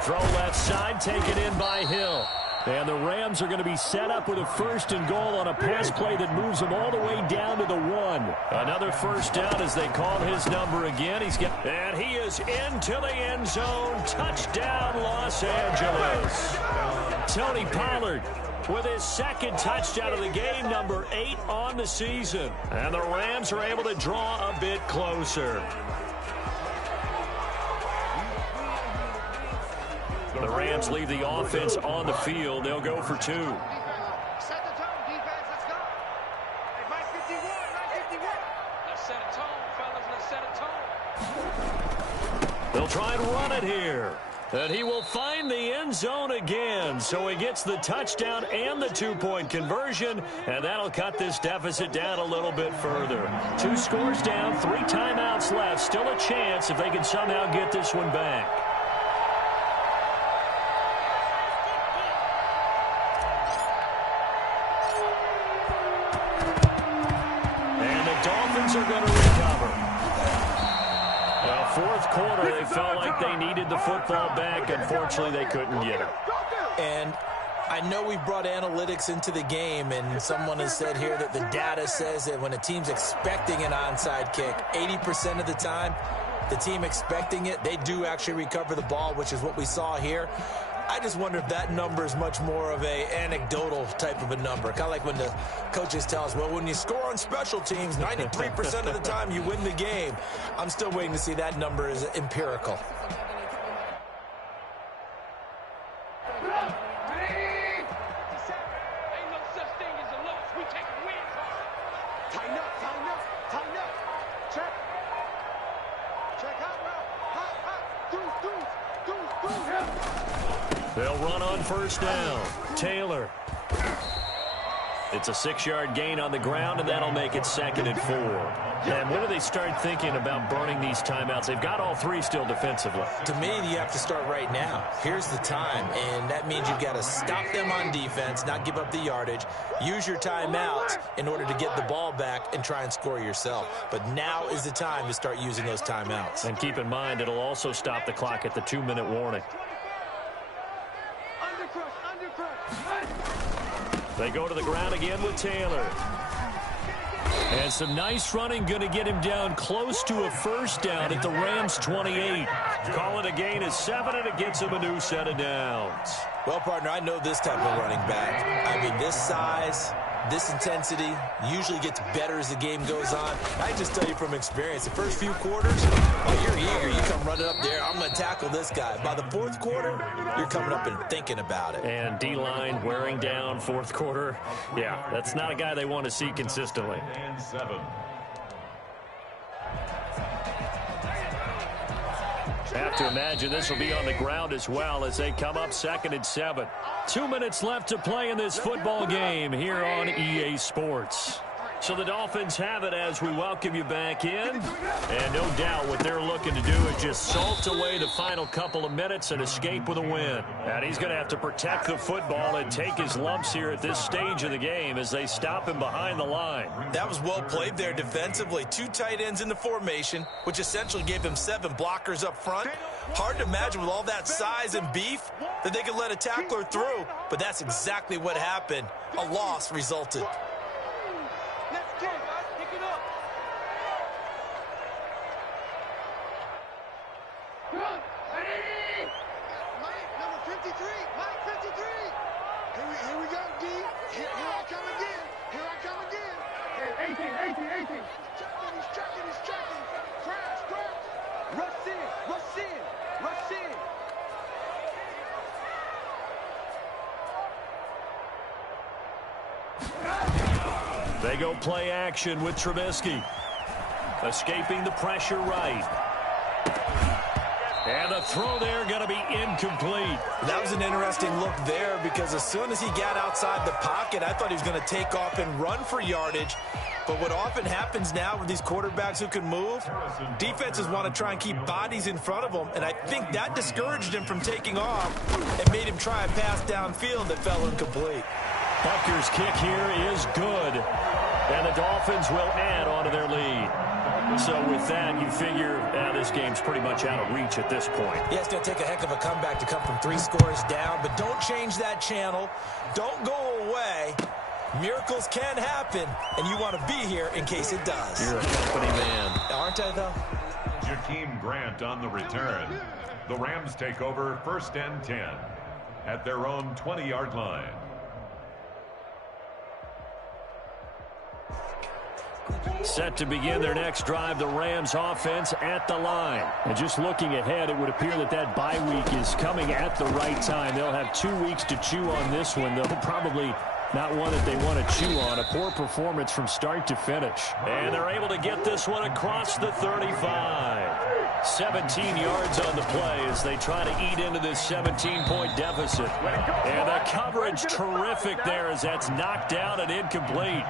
Throw left side, taken in by Hill. And the Rams are going to be set up with a first and goal on a pass play that moves them all the way down to the 1. Another first down as they call his number again. And he is into the end zone. Touchdown, Los Angeles. Tony Pollard with his second touchdown of the game, number 8 on the season. And the Rams are able to draw a bit closer. The Rams leave the offense on the field. They'll go for 2. Set the tone, defense. Let's go. Hey, Mike 51, Mike 51. Let's set a tone, fellas. Let's set a tone. They'll try and run it here. And he will find the end zone again. So he gets the touchdown and the 2-point conversion. And that'll cut this deficit down a little bit further. 2 scores down, 3 timeouts left. Still a chance if they can somehow get this one back. Are going to recover. Well, fourth quarter, they felt like they needed the football back. Unfortunately, they couldn't get it. And I know we brought analytics into the game, and someone has said here that the data says that when a team's expecting an onside kick, 80% of the time, the team expecting it, they do actually recover the ball, which is what we saw here. I just wonder if that number is much more of a anecdotal type of a number. Kind of like when the coaches tell us, well, when you score on special teams, 93% of the time you win the game. I'm still waiting to see that number is empirical. Ain't no such thing as a loss. We take wins hard. Tighten up, tighten up, tighten up. Check. Check out route. Hot, hot. Deuce. They'll run on first down. Taylor. It's a 6-yard gain on the ground, and that'll make it 2nd and 4. And when do they start thinking about burning these timeouts? They've got all 3 still defensively. To me, you have to start right now. Here's the time, and that means you've got to stop them on defense, not give up the yardage, use your timeouts in order to get the ball back and try and score yourself. But now is the time to start using those timeouts. And keep in mind, it'll also stop the clock at the 2-minute warning. They go to the ground again with Taylor. And some nice running, going to get him down close to a first down at the Rams' 28. Call it a gain of 7, and it gets him a new set of downs. Well, partner, I know this type of running back. I mean, this size, this intensity usually gets better as the game goes on. I just tell you from experience, the first few quarters, oh, you're eager. You come running up there, I'm going to tackle this guy. By the fourth quarter, you're coming up and thinking about it. And D-line wearing down fourth quarter. Yeah, that's not a guy they want to see consistently. And 7. Have to imagine this will be on the ground as well as they come up 2nd and 7. 2 minutes left to play in this football game here on EA Sports. So the Dolphins have it as we welcome you back in. And no doubt what they're looking to do is just salt away the final couple of minutes and escape with a win. And he's going to have to protect the football and take his lumps here at this stage of the game as they stop him behind the line. That was well played there defensively. 2 tight ends in the formation, which essentially gave him 7 blockers up front. Hard to imagine with all that size and beef that they could let a tackler through, but that's exactly what happened. A loss resulted. Let's get it, guys. Pick it up. Mike, number 53. Mike, 53. Here we go, D. Here I come again. Here I come again. Hey, 18. He's checking. Crash. Rush in. They go play action with Trubisky. Escaping the pressure right. And the throw there going to be incomplete. That was an interesting look there because as soon as he got outside the pocket, I thought he was going to take off and run for yardage. But what often happens now with these quarterbacks who can move, defenses want to try and keep bodies in front of them, and I think that discouraged him from taking off and made him try a pass downfield that fell incomplete. Butker's kick here is good, and the Dolphins will add on to their lead. So with that, you figure this game's pretty much out of reach at this point. Yeah, it's going to take a heck of a comeback to come from 3 scores down, but don't change that channel. Don't go away. Miracles can happen, and you want to be here in case it does. You're a company man. Aren't I, though? Jakeem Grant on the return. The Rams take over 1st and 10 at their own 20-yard line. Set to begin their next drive, the Rams offense at the line. And just looking ahead, it would appear that bye week is coming at the right time. They'll have 2 weeks to chew on this one. They'll probably not one that they want to chew on. A poor performance from start to finish. And they're able to get this one across the 35. 17 yards on the play as they try to eat into this 17-point deficit. And the coverage terrific there as that's knocked down and incomplete.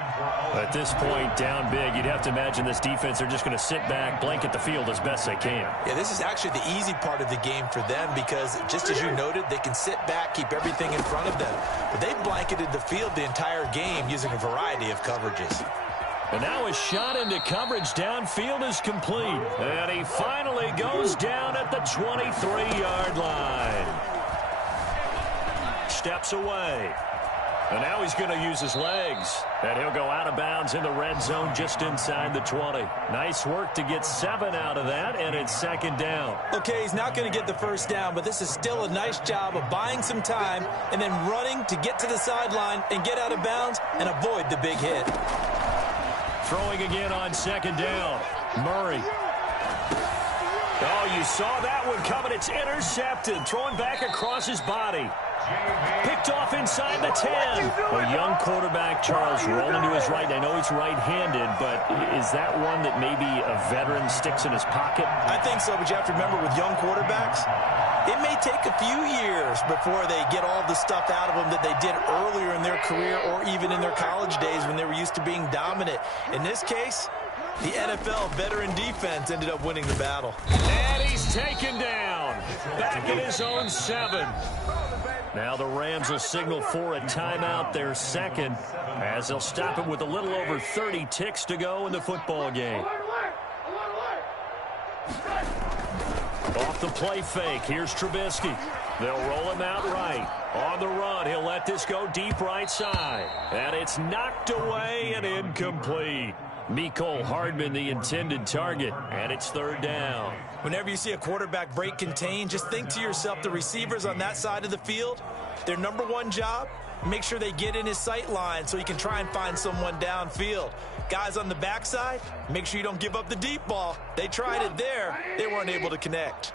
At this point, down big, you'd have to imagine this defense are just going to sit back, blanket the field as best they can. Yeah, this is actually the easy part of the game for them because, just as you noted, they can sit back, keep everything in front of them. But they've blanketed the field the entire game using a variety of coverages. And now a shot into coverage downfield is complete. And he finally goes down at the 23-yard line. Steps away. And now he's going to use his legs. And he'll go out of bounds in the red zone just inside the 20. Nice work to get 7 out of that, and it's 2nd down. Okay, he's not going to get the 1st down, but this is still a nice job of buying some time and then running to get to the sideline and get out of bounds and avoid the big hit. Throwing again on 2nd down. Murray. Oh, you saw that one coming. It's intercepted. Throwing back across his body. Picked off inside the 10. A young quarterback, Charles, rolling to his right. I know he's right-handed, but is that one that maybe a veteran sticks in his pocket? I think so, but you have to remember with young quarterbacks, it may take a few years before they get all the stuff out of them that they did earlier in their career or even in their college days when they were used to being dominant. In this case, the NFL veteran defense ended up winning the battle. And he's taken down. Back at his own 7. Now the Rams will signal for a timeout, their 2nd, as they'll stop it with a little over 30 ticks to go in the football game. Off the play fake, here's Trubisky. They'll roll him out right. On the run, he'll let this go deep right side. And it's knocked away and incomplete. Mecole Hardman, the intended target, and it's 3rd down. Whenever you see a quarterback break contain, just think to yourself, the receivers on that side of the field, their number 1 job, make sure they get in his sight line so he can try and find someone downfield. Guys on the backside, make sure you don't give up the deep ball. They tried it there. They weren't able to connect.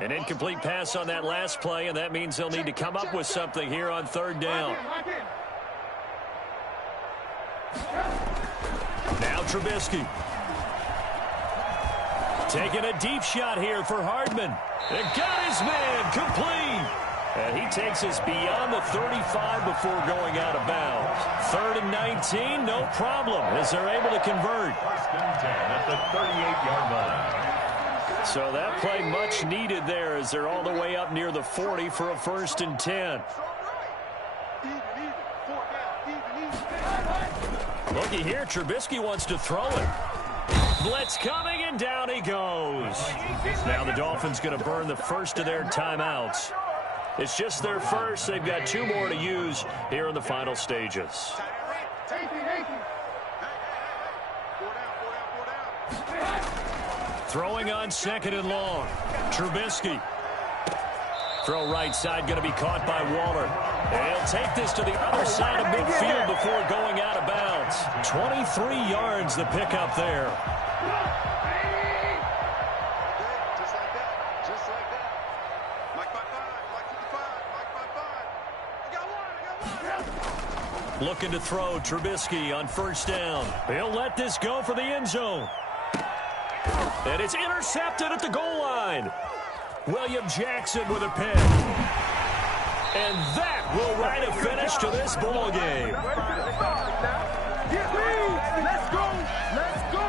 An incomplete pass on that last play, and that means they'll need to come up with something here on 3rd down. Now Trubisky. Taking a deep shot here for Hardman. It got his man complete. And he takes us beyond the 35 before going out of bounds. 3rd and 19, no problem, as they're able to convert. 1st and 10 at the 38-yard line. So that play much needed there as they're all the way up near the 40 for a 1st and 10. Looky here, Trubisky wants to throw it. Blitz coming, and down he goes. Now the Dolphins going to burn the first of their timeouts. It's just their first. They've got 2 more to use here in the final stages. Throwing on 2nd and long. Trubisky. Throw right side going to be caught by Waller. And he'll take this to the other side of midfield before going out of bounds. 23 yards the pickup there. Just like that. Just like that. Mike 5-5. Mike 55. Mike 5-5. I got one. Looking to throw, Trubisky on 1st down. He'll let this go for the end zone. And it's intercepted at the goal line. William Jackson with a pick. And that will write a finish to this ball game. Let's go. Let's go.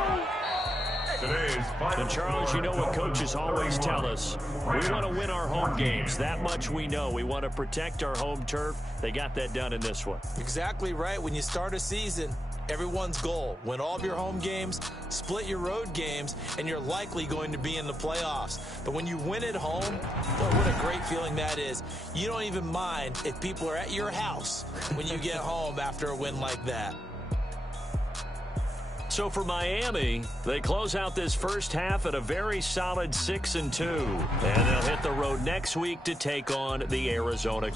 Today's final. And Charles, you know what coaches always tell us. We want to win our home games. That much we know. We want to protect our home turf. They got that done in this one. Exactly right. When you start a season, everyone's goal: win all of your home games, split your road games, and you're likely going to be in the playoffs. But when you win at home, boy, what a great feeling that is. You don't even mind if people are at your house when you get home after a win like that. So for Miami, they close out this first half at a very solid 6-2. And they'll hit the road next week to take on the Arizona.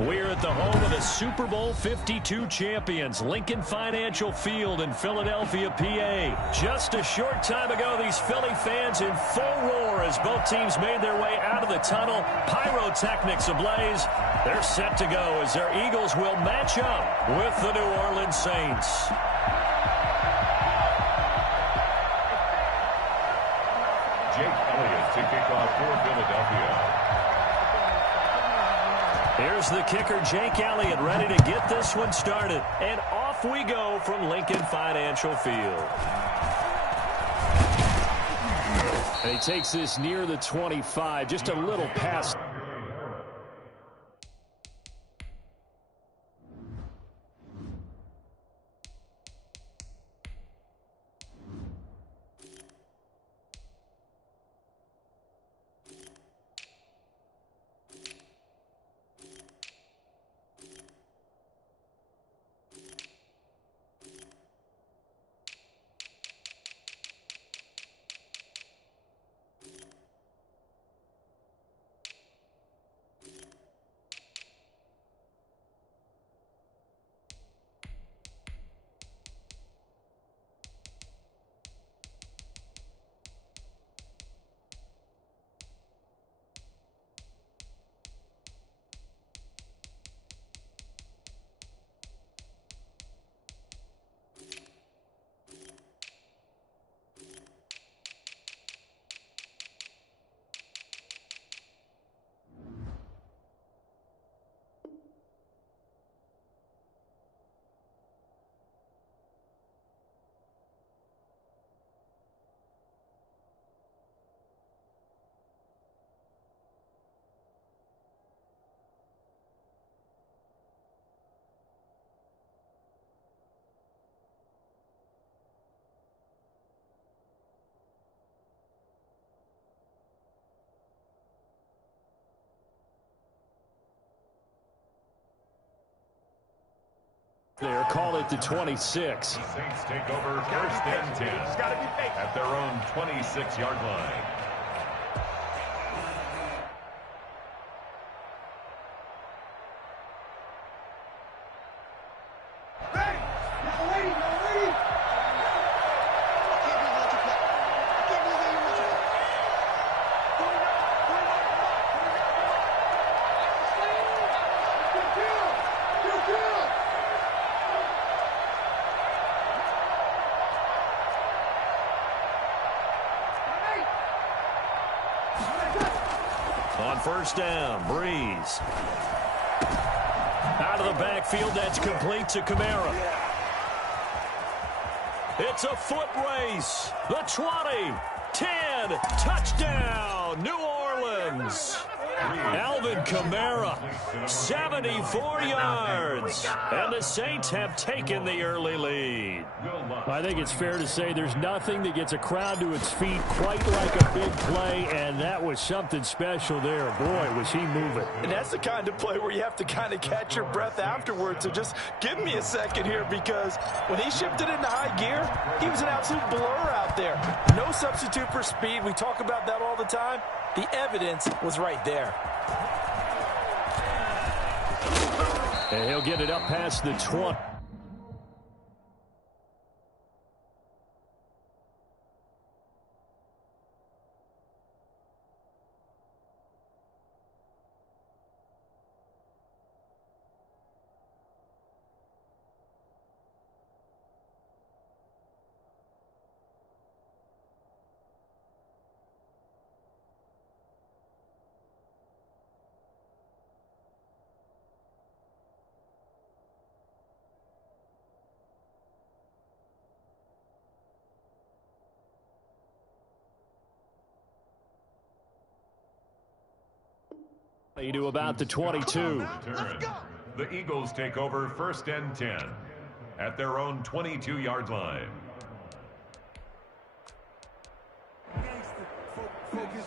We're at the home of the Super Bowl 52 champions, Lincoln Financial Field in Philadelphia, PA. Just a short time ago, these Philly fans in full roar as both teams made their way out of the tunnel. Pyrotechnics ablaze. They're set to go as their Eagles will match up with the New Orleans Saints. Jake Elliott to kick off for Philadelphia. Here's the kicker, Jake Elliott, ready to get this one started. And off we go from Lincoln Financial Field. And he takes this near the 25, just a little past. There, call it the 26. Saints take over first and 10 at their own 26-yard line. On first down, Breeze. Out of the backfield, that's complete to Kamara. It's a foot race. The 20, 10, touchdown, New Orleans. Alvin Kamara, 74 yards. And the Saints have taken the early lead. I think it's fair to say there's nothing that gets a crowd to its feet quite like a big play, and that was something special there. Boy, was he moving. And that's the kind of play where you have to kind of catch your breath afterwards. So just give me a second here, because when he shifted into high gear, he was an absolute blur out there. No substitute for speed. We talk about that all the time. The evidence was right there. And he'll get it up past the 20. To about the 22. The Eagles take over first and 10 at their own 22-yard line.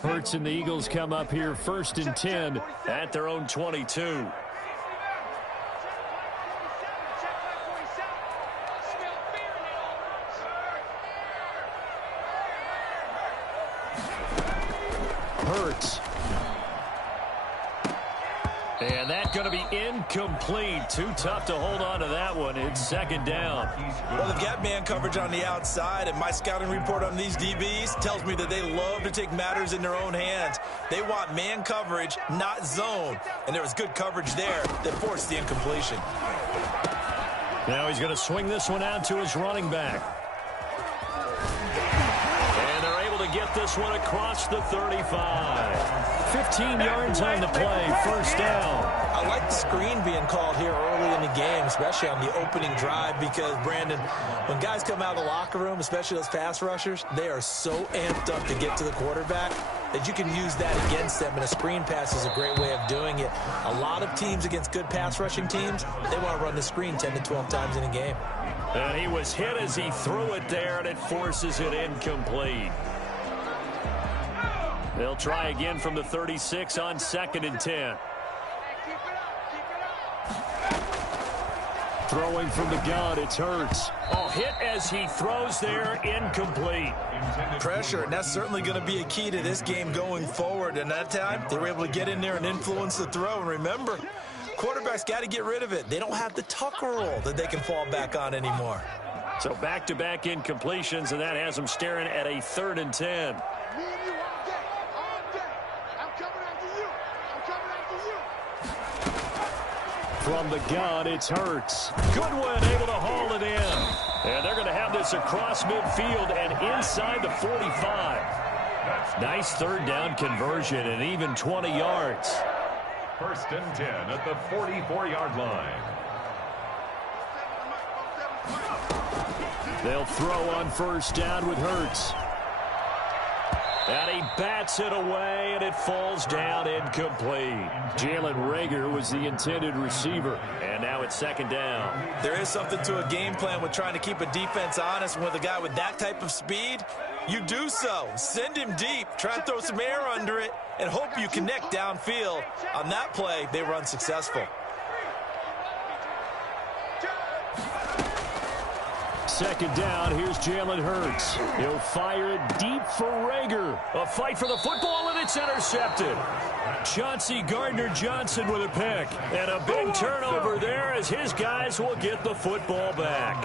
Hurts and the Eagles come up here first and 10 at their own 22. Hurts. And that's going to be incomplete. Too tough to hold on to that one. It's second down. Well, they've got man coverage on the outside, and my scouting report on these DBs tells me that they love to take matters in their own hands. They want man coverage, not zone. And there was good coverage there that forced the incompletion. Now he's going to swing this one out to his running back. And they're able to get this one across the 35. 15 yards on the play, first down. I like the screen being called here early in the game, especially on the opening drive, because, Brandon, when guys come out of the locker room, especially those pass rushers, they are so amped up to get to the quarterback that you can use that against them, and a screen pass is a great way of doing it. A lot of teams against good pass rushing teams, they want to run the screen 10 to 12 times in a game. And he was hit as he threw it there, and it forces it incomplete. They'll try again from the 36 on 2nd and 10. Throwing from the gun, it's Hurts. Oh, hit as he throws there, incomplete. Pressure, and that's certainly going to be a key to this game going forward. And that time, they were able to get in there and influence the throw. And remember, quarterbacks got to get rid of it. They don't have the tuck roll that they can fall back on anymore. So back-to-back incompletions, and that has them staring at a 3rd and 10. From the gun, it's Hurts. Goodwin able to haul it in. And they're going to have this across midfield and inside the 45. Nice 3rd down conversion and even 20 yards. 1st and 10 at the 44-yard line. They'll throw on 1st down with Hurts. And he bats it away, and it falls down incomplete. Jalen Reagor was the intended receiver, and now it's 2nd down. There is something to a game plan with trying to keep a defense honest. With a guy with that type of speed, you do so. Send him deep, try and throw some air under it, and hope you connect downfield. On that play, they were unsuccessful. 2nd down, here's Jalen Hurts. He'll fire it deep for Reagor. A fight for the football, and it's intercepted. Chauncey Gardner-Johnson with a pick. And a big turnover there as his guys will get the football back.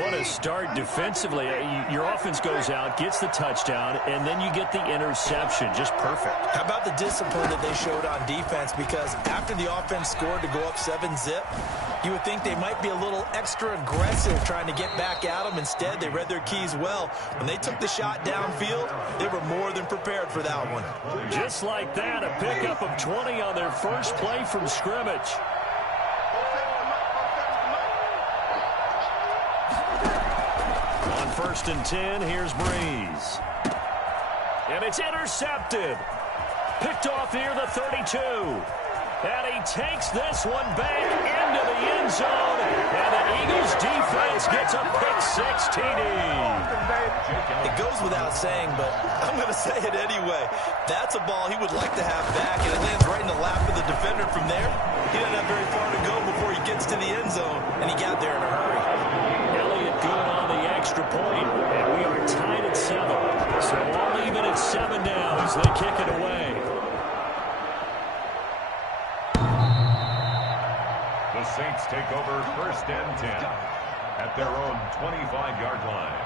What a start defensively. Your offense goes out, gets the touchdown, and then you get the interception. Just perfect. How about the discipline that they showed on defense? Because after the offense scored to go up 7-zip, you would think they might be a little extra aggressive trying to get back at them. Instead, they read their keys well. When they took the shot downfield, they were more than prepared for that one. Just like that, a pickup of 20 on their first play from scrimmage. On 1st and 10, here's Breeze. And it's intercepted. Picked off near the 32. And he takes this one back into the end zone. And the Eagles defense gets a pick-6 TD. It goes without saying, but I'm going to say it anyway. That's a ball he would like to have back, and it lands right in the lap of the defender from there. He doesn't have very far to go before he gets to the end zone, and he got there in a hurry. Elliott good on the extra point, and we are tied at 7. So all even at 7 now as they kick it away. The Saints take over 1st and 10 at their own 25-yard line.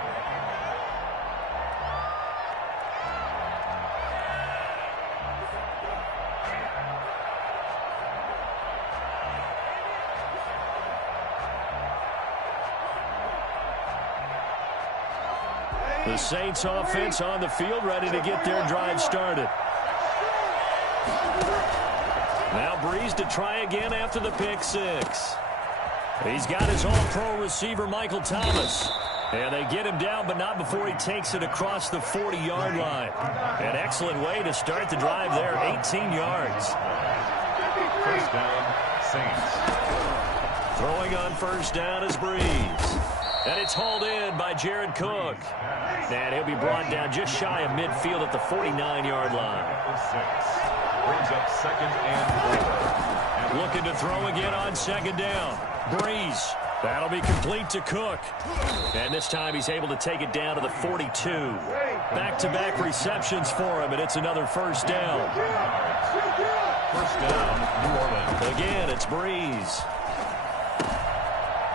The Saints offense on the field, ready to get their drive started. Now Breeze to try again after the pick-6. He's got his all-pro receiver, Michael Thomas. And they get him down, but not before he takes it across the 40-yard line. An excellent way to start the drive there, 18 yards. 1st down, Saints. Throwing on 1st down is Breeze. And it's hauled in by Jared Cook. And he'll be brought down just shy of midfield at the 49-yard line. Brings up 2nd and 4. Looking to throw again on 2nd down. Breeze. That'll be complete to Cook. And this time he's able to take it down to the 42. Back-to-back receptions for him, and it's another 1st down. First down, New Orleans. Again, it's Breeze.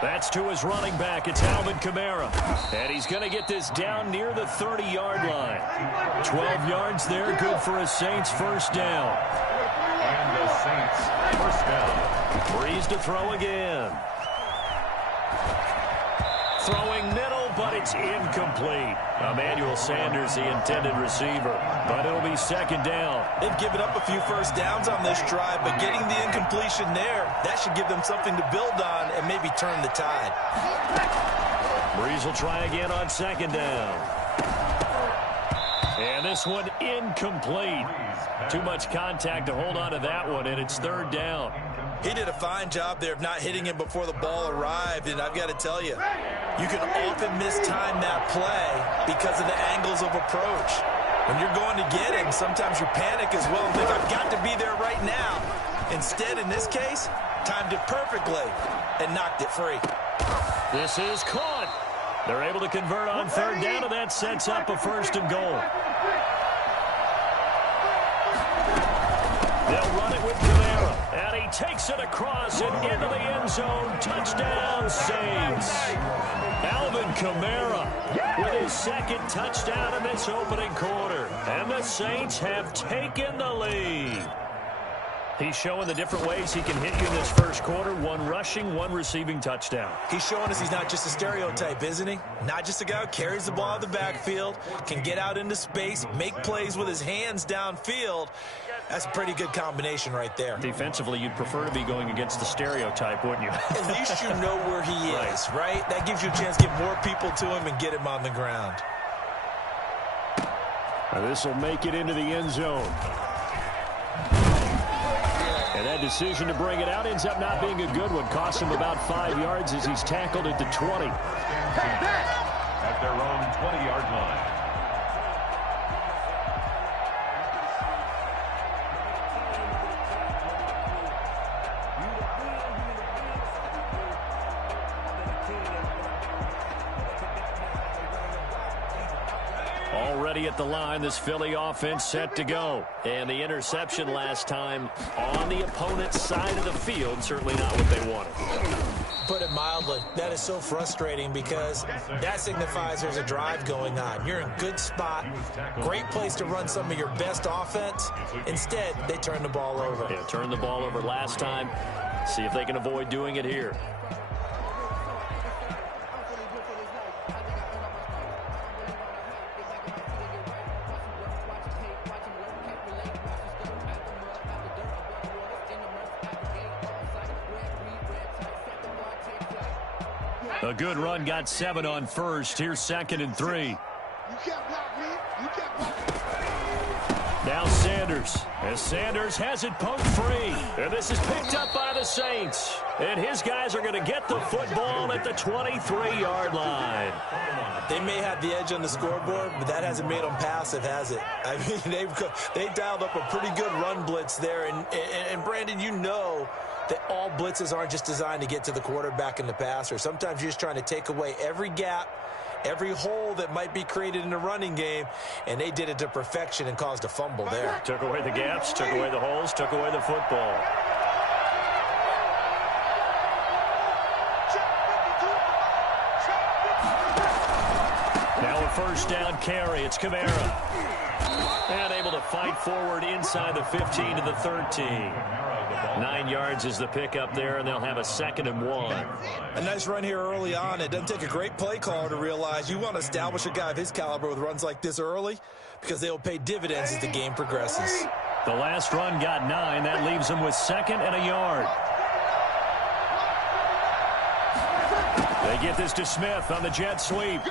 That's to his running back. It's Alvin Kamara. And he's going to get this down near the 30-yard line. 12 yards there, good for a Saints first down. And the Saints first down. Breeze to throw again. Throwing middle, but it's incomplete. Emmanuel Sanders, the intended receiver. But it'll be second down. They've given up a few first downs on this drive, but getting the incompletion there, that should give them something to build on and maybe turn the tide. Breeze will try again on second down. And this one incomplete. Too much contact to hold on to that one, and it's third down. He did a fine job there of not hitting him before the ball arrived, and I've got to tell you, you can often mistime that play because of the angles of approach. When you're going to get him, sometimes you panic as well and think, I've got to be there right now. Instead, in this case, timed it perfectly and knocked it free. This is caught. They're able to convert on third down, and that sets up a first and goal. They'll run it with Kamara, and he takes it across and into the end zone. Touchdown, Saints. Alvin Kamara with his second touchdown in this opening quarter. And the Saints have taken the lead. He's showing the different ways he can hit you in this first quarter. One rushing, one receiving touchdown. He's showing us he's not just a stereotype, isn't he? Not just a guy who carries the ball out of the backfield, can get out into space, make plays with his hands downfield. That's a pretty good combination right there. Defensively, you'd prefer to be going against the stereotype, wouldn't you? At least you know where he is, right? That gives you a chance to get more people to him and get him on the ground. This will make it into the end zone. And that decision to bring it out ends up not being a good one. Costs him about 5 yards as he's tackled at the 20. At their own 20-yard line. Already at the line, this Philly offense set to go. And the interception last time on the opponent's side of the field, certainly not what they wanted. Put it mildly, that is so frustrating because that signifies there's a drive going on. You're in good spot, great place to run some of your best offense. Instead, they turn the ball over. Yeah, turned the ball over last time. See if they can avoid doing it here. A good run, got 7 on first. Here's second and 3. You can't block me. You can't block me. Now Sanders. As Sanders has it poked free. And this is picked up by the Saints. And his guys are going to get the football at the 23-yard line. They may have the edge on the scoreboard, but that hasn't made them passive, has it? I mean, they dialed up a pretty good run blitz there. And Brandon, you know that all blitzes aren't just designed to get to the quarterback and the passer. Sometimes you're just trying to take away every gap, every hole that might be created in the running game, and they did it to perfection and caused a fumble there. Took away the gaps, took away the holes, took away the football. Now a first down carry. It's Kamara. And able to fight forward inside the 15 to the 13. 9 yards is the pickup there, and they'll have a 2nd and 1. A nice run here early on. It doesn't take a great play caller to realize you want to establish a guy of his caliber with runs like this early because they will pay dividends as the game progresses. The last run got 9. That leaves him with 2nd and a yard. They get this to Smith on the jet sweep.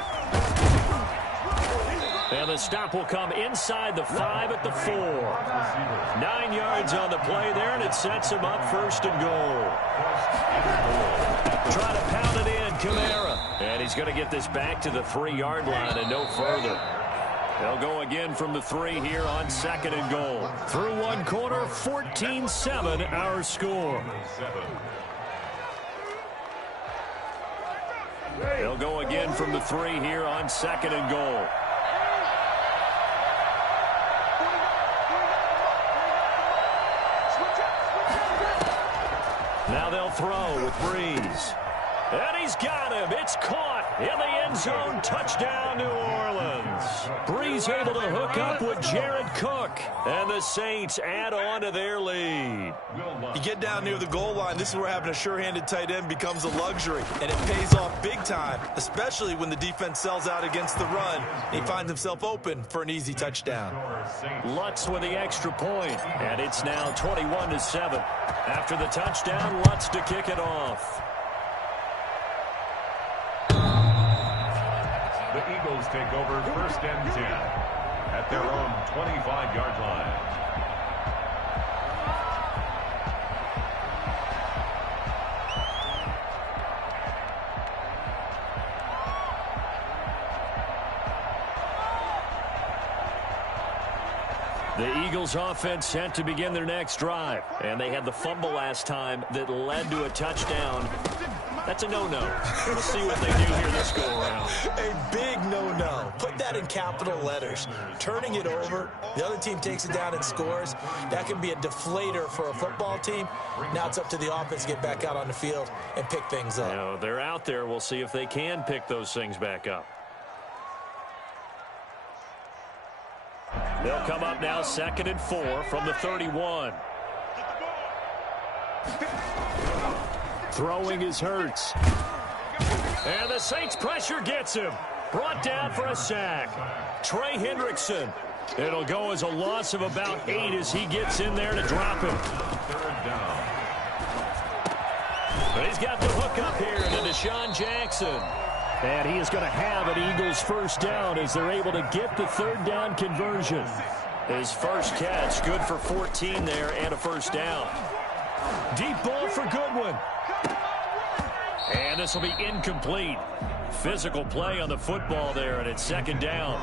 And the stop will come inside the 5 at the 4. 9 yards on the play there, and it sets him up 1st and goal. Try to pound it in, Kamara. And he's going to get this back to the 3-yard line and no further. They'll go again from the 3 here on 2nd and goal. Through one quarter, 14-7 our score. They'll go again from the 3 here on 2nd and goal. Now they'll throw with Breeze. And he's got him. It's caught in the end zone. Touchdown, New Orleans. Breeze able to hook up with Jared Cook. And the Saints add on to their lead. You get down near the goal line, this is where having a sure-handed tight end becomes a luxury. And it pays off big time, especially when the defense sells out against the run. And he finds himself open for an easy touchdown. Lutz with the extra point. And it's now 21-7. After the touchdown, Lutz to kick it off. The Eagles take over 1st and 10 at their own 25-yard line. The Eagles offense set to begin their next drive. And they had the fumble last time that led to a touchdown. That's a no-no. We'll see what they do here this go-around. A big no-no. Put that in capital letters. Turning it over, the other team takes it down and scores. That can be a deflator for a football team. Now it's up to the offense to get back out on the field and pick things up. You know, they're out there. We'll see if they can pick those things back up. They'll come up now 2nd and 4 from the 31. Throwing is Hurts. And the Saints pressure gets him. Brought down for a sack. Trey Hendrickson. It'll go as a loss of about 8 as he gets in there to drop him. 3rd down. But he's got the hook up here to Deshaun Jackson. And he is going to have an Eagles first down as they're able to get the 3rd down conversion. His first catch, good for 14 there and a first down. Deep ball for Goodwin. And this will be incomplete. Physical play on the football there, and it's 2nd down.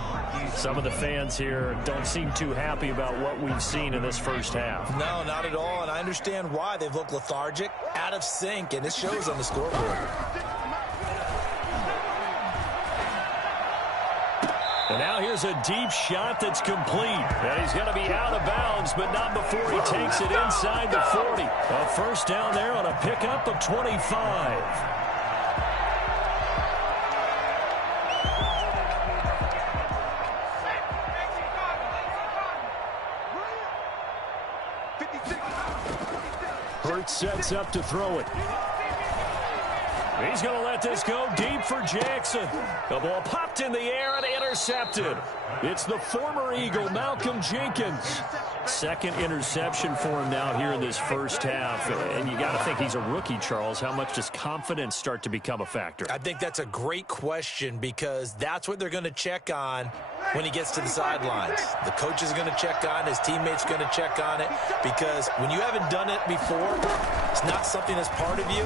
Some of the fans here don't seem too happy about what we've seen in this first half. No, not at all, and I understand why. They've looked lethargic, out of sync, and it shows on the scoreboard. And now here's a deep shot that's complete. And he's going to be out of bounds, but not before he takes it inside the 40. A first down there on a pickup of 25. Hurts sets up to throw it. He's going to let this go deep for Jackson. The ball popped in the air and intercepted. It's the former Eagle, Malcolm Jenkins. 2nd interception for him now here in this first half. And you got to think he's a rookie, Charles. How much does confidence start to become a factor? I think that's a great question because that's what they're going to check on when he gets to the sidelines. The coach is going to check on it. His teammates are going to check on it because when you haven't done it before, it's not something that's part of you.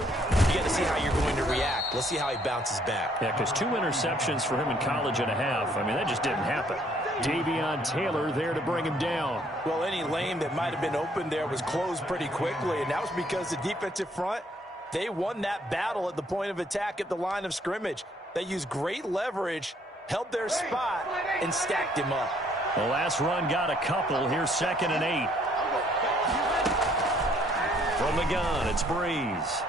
You got to see how you're going to react. Let's see how he bounces back. Yeah, because 2 interceptions for him in college and a half. I mean, that just didn't happen. Davion Taylor there to bring him down. Well, any lane that might have been open there was closed pretty quickly, and that was because the defensive front, they won that battle at the point of attack at the line of scrimmage. They used great leverage, held their spot, and stacked him up. The last run got a couple. Here's 2nd and 8. From the gun, it's Breeze.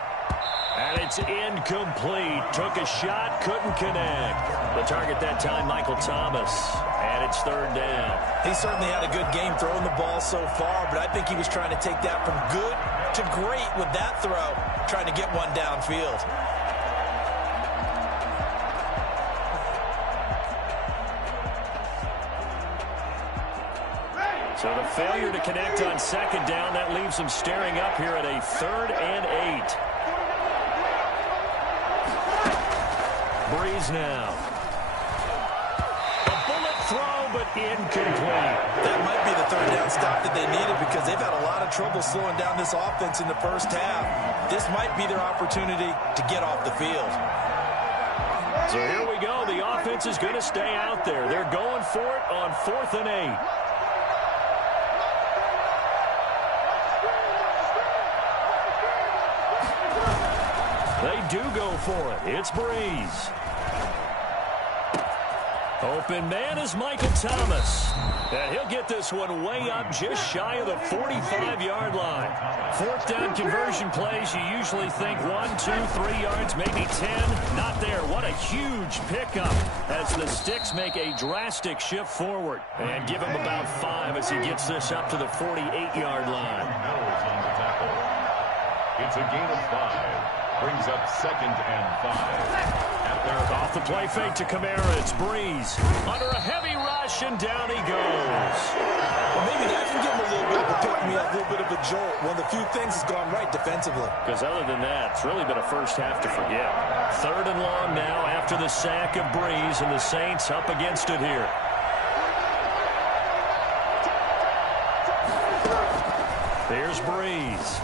And it's incomplete. Took a shot, couldn't connect. The target that time, Michael Thomas. And it's 3rd down. He certainly had a good game throwing the ball so far, but I think he was trying to take that from good to great with that throw, trying to get one downfield. So the failure to connect on 2nd down, that leaves him staring up here at a 3rd and 8. Breeze now. A bullet throw, but incomplete. That might be the 3rd down stop that they needed because they've had a lot of trouble slowing down this offense in the first half. This might be their opportunity to get off the field. So here we go. The offense is going to stay out there. They're going for it on 4th and 8. They do go for it. It's Breeze. Open man is Michael Thomas. And he'll get this one way up just shy of the 45-yard line. Fourth down conversion plays, you usually think 1, 2, 3 yards, maybe 10. Not there. What a huge pickup as the Sticks make a drastic shift forward. And give him about 5 as he gets this up to the 48-yard line. It's a gain of 5. Brings up 2nd and 5. Off the play fake to Kamara. It's Breeze. Under a heavy rush, and down he goes. Well, maybe that can give him a little bit of a pick-me-up, a little bit of a jolt. One of the few things has gone right defensively. Because other than that, it's really been a first half to forget. 3rd and long now after the sack of Breeze, and the Saints up against it here. There's Breeze.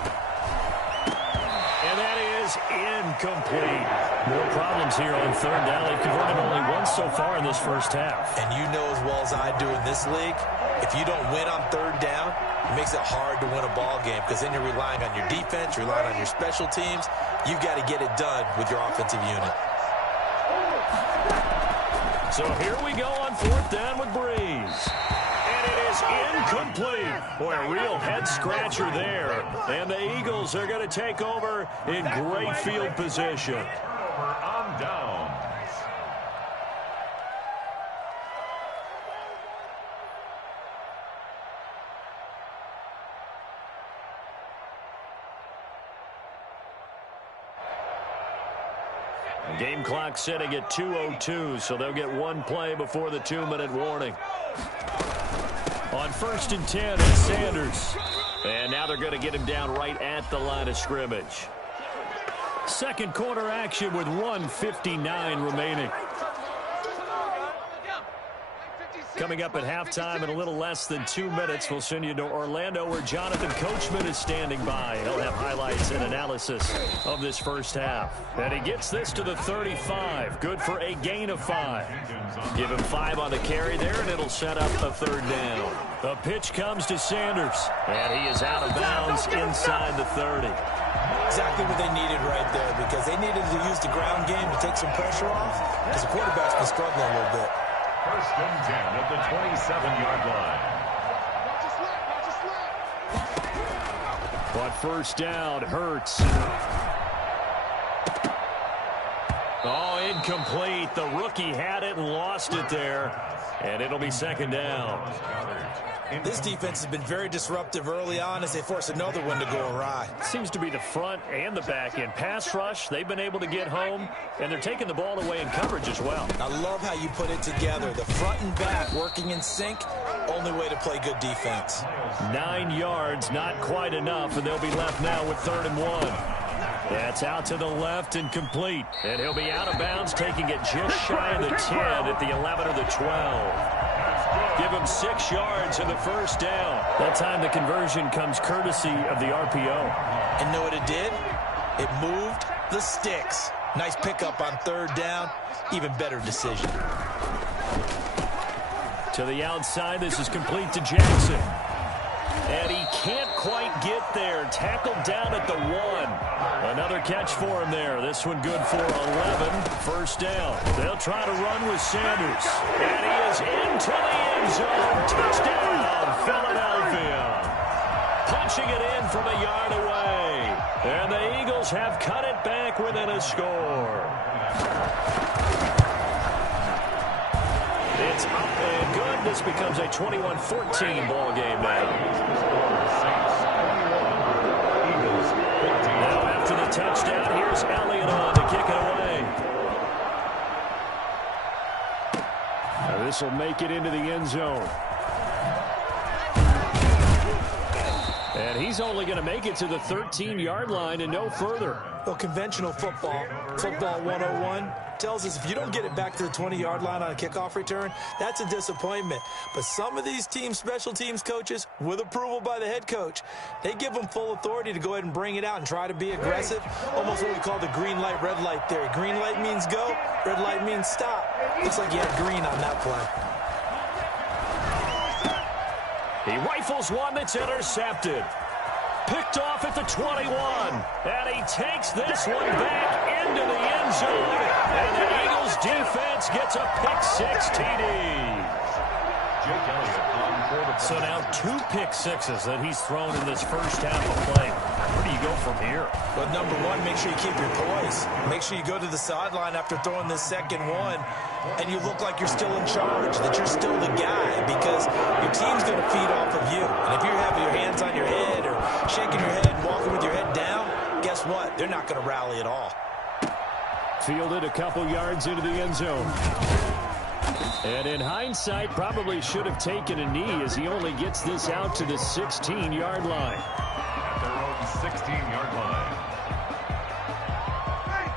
And that is incomplete. More problems here on 3rd down. They've converted only once so far in this first half. And you know as well as I do in this league, if you don't win on 3rd down, it makes it hard to win a ball game because then you're relying on your defense, you're relying on your special teams. You've got to get it done with your offensive unit. So here we go on 4th down with Breeze. And it is incomplete. Boy, a real head-scratcher there. And the Eagles are going to take over in great field position. On downs. The game clock sitting at 2:02, so they'll get one play before the 2-minute warning. On 1st and 10, it's Sanders. And now they're going to get him down right at the line of scrimmage. Second quarter action with 1:59 remaining. Coming up at halftime in a little less than 2 minutes, we'll send you to Orlando where Jonathan Coachman is standing by. He'll have highlights and analysis of this first half. And he gets this to the 35. Good for a gain of 5. Give him 5 on the carry there, and it'll set up a 3rd down. The pitch comes to Sanders, and he is out of bounds inside the 30. Exactly what they needed right there because they needed to use the ground game to take some pressure off because the quarterback's been struggling a little bit. 1st and 10 at the 27-yard line. But 1st down hurts. Oh, incomplete. The rookie had it and lost it there. And it'll be 2nd down. This defense has been very disruptive early on as they force another one to go awry. Seems to be the front and the back end. Pass rush, they've been able to get home, and they're taking the ball away in coverage as well. I love how you put it together. The front and back working in sync, only way to play good defense. 9 yards, not quite enough, and they'll be left now with 3rd and 1. That's out to the left and complete. And he'll be out of bounds, taking it just shy of the 10 at the 11 or the 12. Give him 6 yards in the 1st down. That time the conversion comes courtesy of the RPO. And know what it did? It moved the Sticks. Nice pickup on 3rd down. Even better decision. To the outside, this is complete to Jackson. And he can't quite get there. Tackled down at the 1. Another catch for him there. This one good for 11. 1st down. They'll try to run with Sanders. And he is into the end zone. Touchdown, Philadelphia. Punching it in from a yard away. And the Eagles have cut it back within a score. It's up and good. This becomes a 21-14 ball game now. Now after the touchdown, here's Elliott on to kick it away. Now this will make it into the end zone. And he's only going to make it to the 13-yard line and no further. Well, conventional football 101, tells us if you don't get it back to the 20-yard line on a kickoff return, that's a disappointment. But some of these special teams coaches, with approval by the head coach, they give them full authority to go ahead and bring it out and try to be aggressive. Almost what we call the green light, red light theory. Green light means go, red light means stop. Looks like you had green on that play. He rifles one that's intercepted. Picked off at the 21. And he takes this one back into the end zone. And the Eagles defense gets a pick-6 TD. So now 2 pick-6s that he's thrown in this first half of play. Where do you go from here? But number one, make sure you keep your poise. Make sure you go to the sideline after throwing this second one, and you look like you're still in charge, that you're still the guy, because your team's going to feed off of you. And if you have your hands on your head or shaking your head, walking with your head down, guess what? They're not going to rally at all. Fielded a couple yards into the end zone. And in hindsight, probably should have taken a knee as he only gets this out to the 16-yard line. At their own 16-yard line.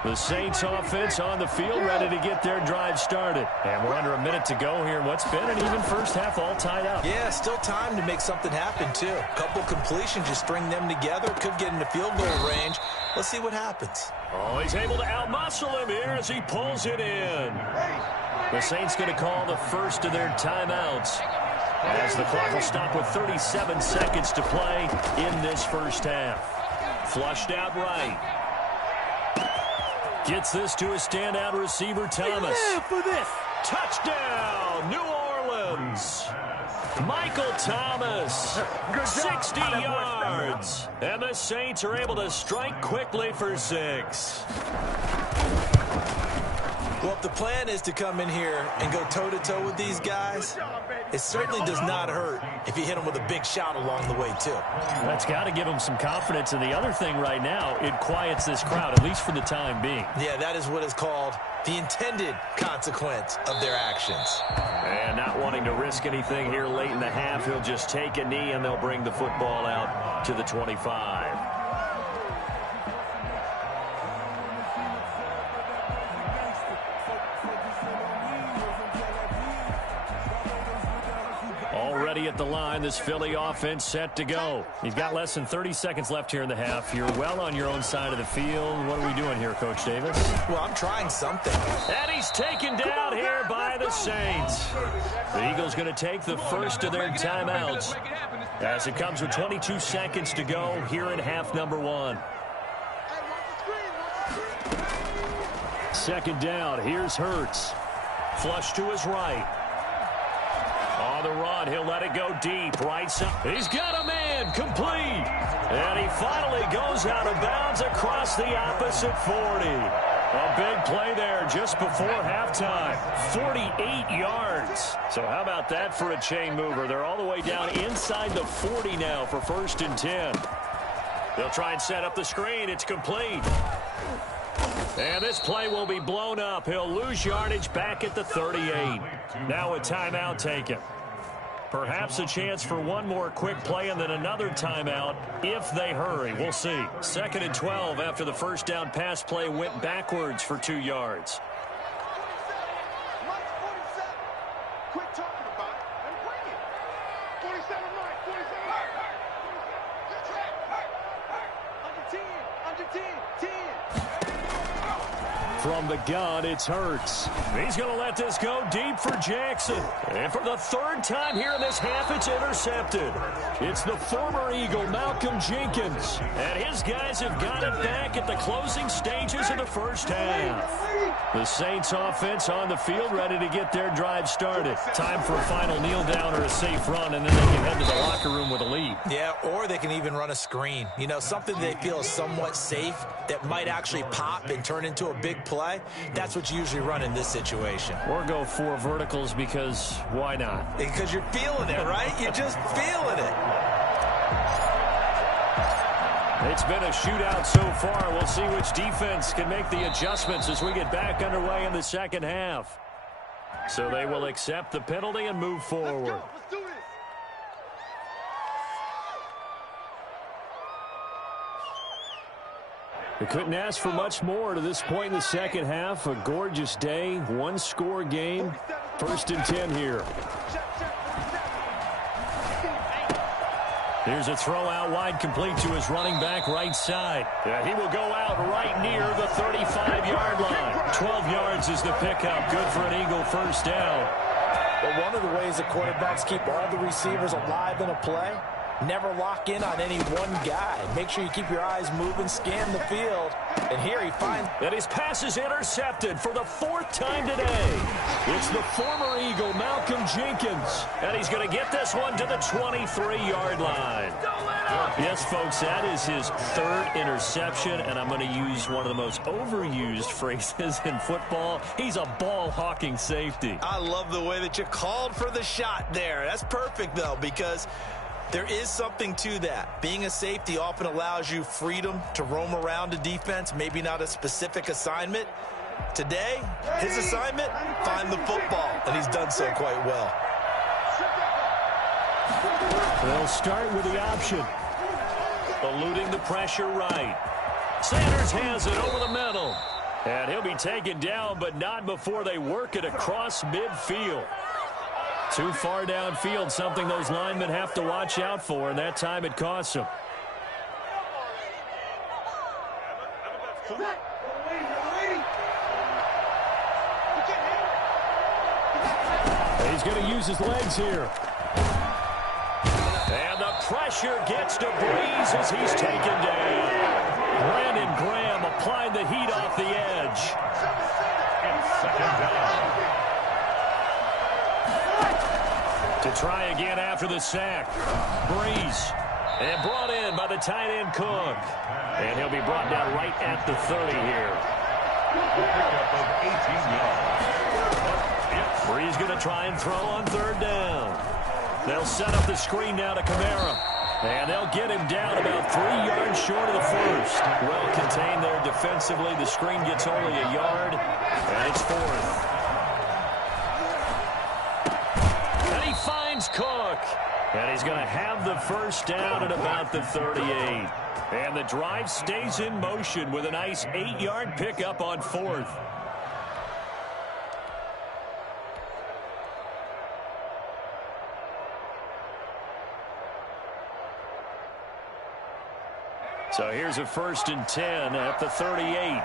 The Saints offense on the field, ready to get their drive started. And we're under a minute to go here in what's been an even first half, all tied up. Yeah, still time to make something happen, too. A couple completions, you string them together, could get into field goal range. Let's see what happens. Oh, he's able to outmuscle him here as he pulls it in. The Saints going to call the first of their timeouts, as the clock will stop with 37 seconds to play in this first half. Flushed out right. Gets this to a standout receiver, Thomas. For this. Touchdown, New Orleans. Michael Thomas, 60 yards. And the Saints are able to strike quickly for 6. Well, if the plan is to come in here and go toe-to-toe with these guys, it certainly does not hurt if you hit them with a big shot along the way, too. That's got to give them some confidence. And the other thing right now, it quiets this crowd, at least for the time being. Yeah, that is what is called the intended consequence of their actions. And not wanting to risk anything here late in the half, he'll just take a knee, and they'll bring the football out to the 25. Already at the line, this Philly offense set to go. You've got less than 30 seconds left here in the half. You're well on your own side of the field. What are we doing here, Coach Davis? Well, I'm trying something. And he's taken down here by the Saints. The Eagles going to take the first of their timeouts as it comes with 22 seconds to go here in half number 1. Second down, here's Hurts. Flush to his right. On the run, he'll let it go deep. Right side. He's got a man complete. And he finally goes out of bounds across the opposite 40. A big play there just before halftime. 48 yards. So how about that for a chain mover? They're all the way down inside the 40 now for 1st and 10. They'll try and set up the screen. It's complete. And this play will be blown up. He'll lose yardage back at the 38. Now a timeout taken. Perhaps a chance for one more quick play and then another timeout if they hurry. We'll see. 2nd and 12 after the first down pass play went backwards for 2 yards. Quit talking about it and bring it. 47 right, 47 right. Under 10, 10. From the gun, it's Hurts. He's going to let this go deep for Jackson. And for the 3rd time here in this half, it's intercepted. It's the former Eagle, Malcolm Jenkins. And his guys have got it back at the closing stages of the first half. The Saints offense on the field, ready to get their drive started. Time for a final kneel down or a safe run, and then they can head to the locker room with a lead. Yeah, or they can even run a screen. You know, something they feel is somewhat safe that might actually pop and turn into a big play. That's what you usually run in this situation. Or go 4 verticals because why not? Because you're feeling it, right? You're just feeling it. It's been a shootout so far. We'll see which defense can make the adjustments as we get back underway in the second half. So they will accept the penalty and move forward. Let's do this. They couldn't ask for much more to this point in the second half. A gorgeous day, 1-score game. 1st and 10 here. Here's a throw out wide, complete to his running back right side. Yeah, he will go out right near the 35-yard line. 12 yards is the pickup. Good for an Eagle first down. But one of the ways that quarterbacks keep all the receivers alive in a play never lock in on any one guy. Make sure you keep your eyes moving, scan the field. And here he finds... And his pass is intercepted for the 4th time today. It's the former Eagle, Malcolm Jenkins. And he's going to get this one to the 23-yard line. Yes, folks, that is his 3rd interception, and I'm going to use one of the most overused phrases in football. He's a ball-hawking safety. I love the way that you called for the shot there. That's perfect, though, because there is something to that. Being a safety often allows you freedom to roam around a defense, maybe not a specific assignment. Today, his assignment, find the football, and he's done so quite well. They'll start with the option. Eluding the pressure right. Sanders has it over the middle. And he'll be taken down, but not before they work it across midfield. Too far downfield, something those linemen have to watch out for, and that time it costs them. He's going to use his legs here. And the pressure gets to Breeze as he's taken down. Brandon Graham applying the heat off the edge. It's 2nd down. To try again after the sack. Breeze. And brought in by the tight end Cook. And he'll be brought down right at the 30 here. A pickup of 18 yards. Breeze going to try and throw on 3rd down. They'll set up the screen now to Kamara. And they'll get him down about 3 yards short of the 1st. Well contained there defensively. The screen gets only a yard. And it's 4th. And he finds Cook. And he's going to have the 1st down at about the 38. And the drive stays in motion with a nice 8-yard pickup on 4th. So here's a 1st and 10 at the 38.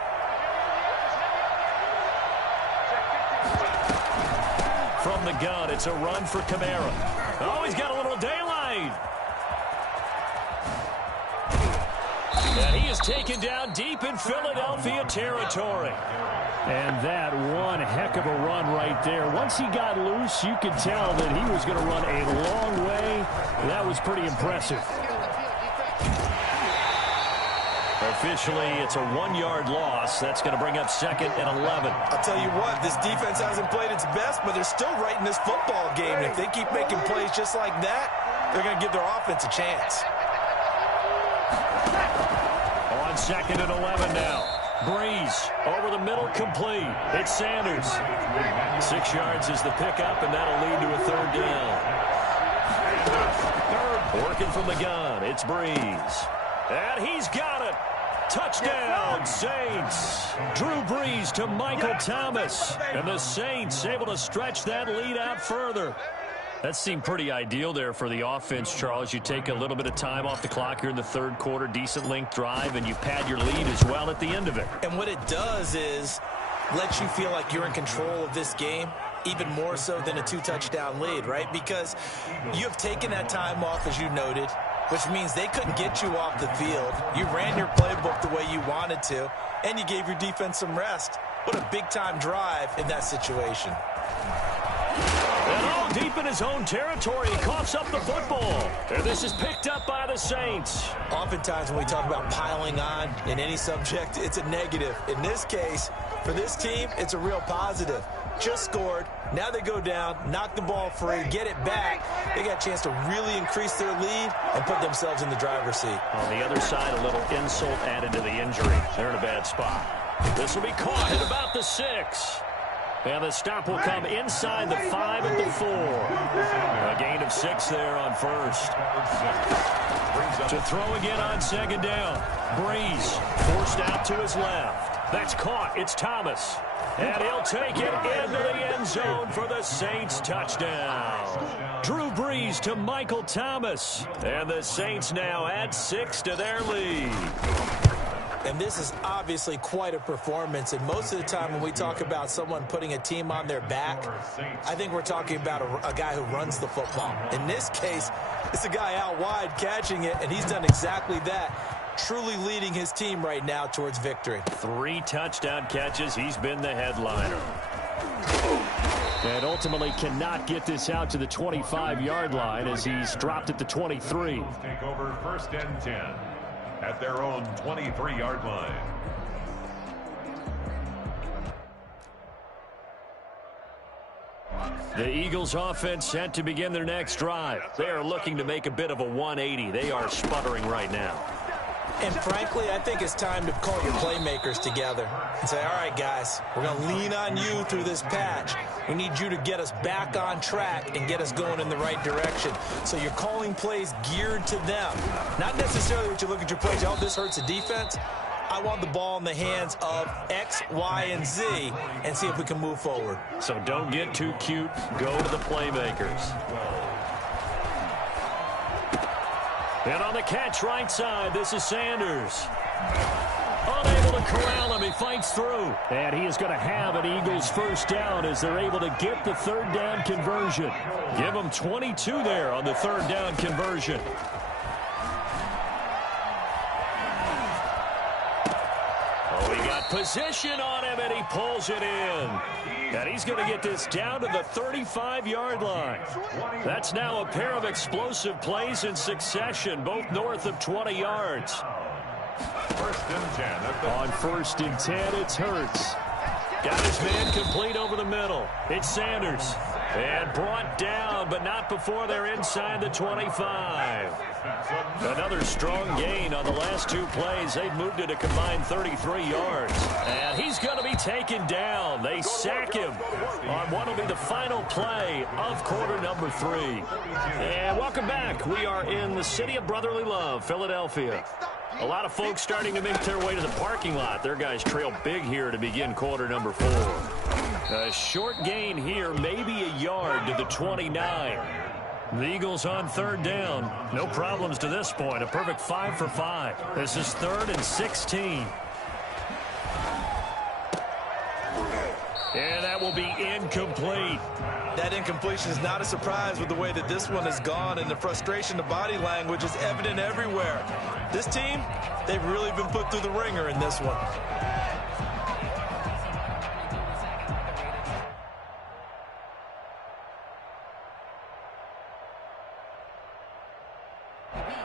From the gun, it's a run for Kamara. Oh, he's got a little daylight. And he is taken down deep in Philadelphia territory. And that one heck of a run right there. Once he got loose, you could tell that he was going to run a long way. That was pretty impressive. Officially, it's a 1-yard loss. That's going to bring up 2nd and 11. I'll tell you what, this defense hasn't played its best, but they're still right in this football game. And if they keep making plays just like that, they're going to give their offense a chance. On 2nd and 11 now. Breeze over the middle, complete. It's Sanders. 6 yards is the pickup, and that'll lead to a 3rd down. Working from the gun, it's Breeze. And he's got it. Touchdown, Saints. Drew Brees to Michael Thomas. And the Saints able to stretch that lead out further. That seemed pretty ideal there for the offense, Charles. You take a little bit of time off the clock here in the 3rd quarter, decent length drive, and you pad your lead as well at the end of it. And what it does is let you feel like you're in control of this game, even more so than a 2-touchdown lead, right? Because you have taken that time off, as you noted, which means they couldn't get you off the field. You ran your playbook the way you wanted to, and you gave your defense some rest. What a big-time drive in that situation. And all deep in his own territory, he coughs up the football. And this is picked up by the Saints. Oftentimes when we talk about piling on in any subject, it's a negative. In this case, for this team, it's a real positive. Just scored. Now they go down, knock the ball free, get it back. They got a chance to really increase their lead and put themselves in the driver's seat. On the other side, a little insult added to the injury. They're in a bad spot. This will be caught at about the 6. And the stop will come inside the 5 at the 4. A gain of 6 there on 1st. To throw again on 2nd down. Breeze forced out to his left. That's caught. It's Thomas. And he'll take it into the end zone for the Saints touchdown. Drew Brees to Michael Thomas. And the Saints now add 6 to their lead. And this is obviously quite a performance. And most of the time when we talk about someone putting a team on their back, I think we're talking about a guy who runs the football. In this case, it's a guy out wide catching it, and he's done exactly that, truly leading his team right now towards victory. 3 touchdown catches. He's been the headliner. And ultimately cannot get this out to the 25-yard line as he's dropped at the 23. Take over 1st and 10 at their own 23-yard line. The Eagles offense set to begin their next drive. They are looking to make a bit of a 180. They are sputtering right now. And frankly, I think it's time to call your playmakers together and say, all right, guys, we're going to lean on you through this patch. We need you to get us back on track and get us going in the right direction. So you're calling plays geared to them. Not necessarily what you look at your plays, oh, this hurts the defense. I want the ball in the hands of X, Y, and Z and see if we can move forward. So don't get too cute. Go to the playmakers. And on the catch right side, this is Sanders. Unable to corral him. He fights through. And he is going to have an Eagles first down as they're able to get the 3rd down conversion. Give them 22 there on the 3rd down conversion. Oh, he got position on him, and he pulls it in. And he's going to get this down to the 35-yard line. That's now a pair of explosive plays in succession, both north of 20 yards. 1st and 10. On 1st and 10, it's Hurts. Got his man complete over the middle. It's Sanders. And brought down, but not before they're inside the 25. Another strong gain on the last 2 plays. They've moved it a combined 33 yards. And he's going to be taken down. They sack him on what will be the final play of quarter number 3. And welcome back. We are in the city of brotherly love, Philadelphia. A lot of folks starting to make their way to the parking lot. Their guys trail big here to begin quarter number 4. A short gain here, maybe a yard to the 29. The Eagles on 3rd down. No problems to this point. A perfect 5 for 5. This is 3rd and 16. And that will be incomplete. That incompletion is not a surprise with the way that this one has gone, and the frustration, the body language is evident everywhere. This team, they've really been put through the ringer in this one.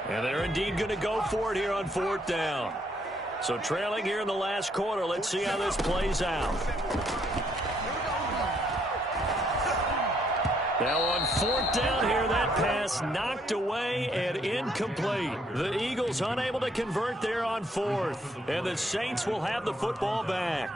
And they're indeed going to go for it here on 4th down. So trailing here in the last quarter, let's see how this plays out. Now on 4th down here, that pass knocked away and incomplete. The Eagles unable to convert there on 4th. And the Saints will have the football back.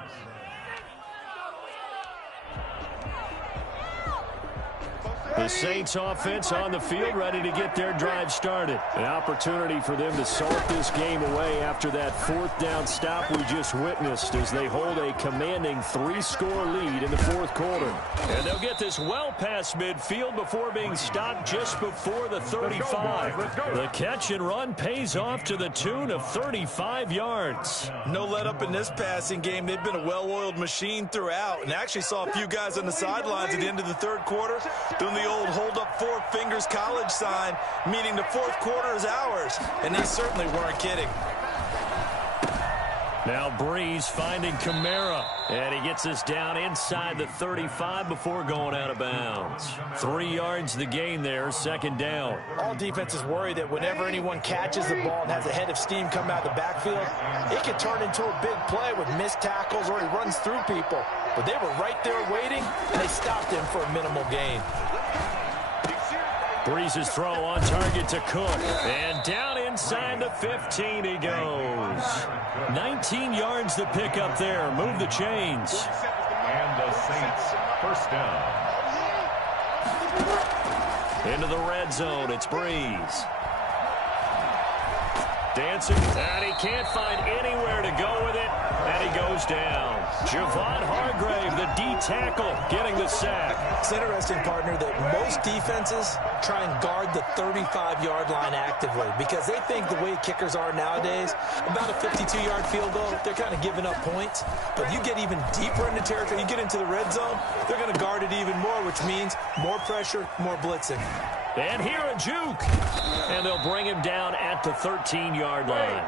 The Saints offense on the field ready to get their drive started. An opportunity for them to salt this game away after that 4th down stop we just witnessed as they hold a commanding 3-score lead in the 4th quarter. And they'll get this well past midfield before being stopped just before the 35. The catch and run pays off to the tune of 35 yards. No let up in this passing game. They've been a well-oiled machine throughout, and actually saw a few guys on the sidelines at the end of the 3rd quarter doing the old hold up 4 fingers college sign, meaning the 4th quarter is ours, and they certainly weren't kidding. Now Breeze finding Kamara, and he gets us down inside the 35 before going out of bounds. 3 yards the gain there, 2nd down. All defenses worry that whenever anyone catches the ball and has a head of steam come out of the backfield, it can turn into a big play with missed tackles or he runs through people. But they were right there waiting, and they stopped him for a minimal gain. Breeze's throw on target to Cook. And down inside the 15 he goes. 19 yards to pick up there. Move the chains. And the Saints first down. Into the red zone. It's Breeze. Dancing, and he can't find anywhere to go with it, and he goes down. Javon Hargrave, the D tackle, getting the sack. It's interesting, partner, that most defenses try and guard the 35-yard line actively because they think the way kickers are nowadays, about a 52-yard field goal, they're kind of giving up points. But you get even deeper into territory, you get into the red zone, they're going to guard it even more, which means more pressure, more blitzing. And here a juke. And they'll bring him down at the 13-yard line.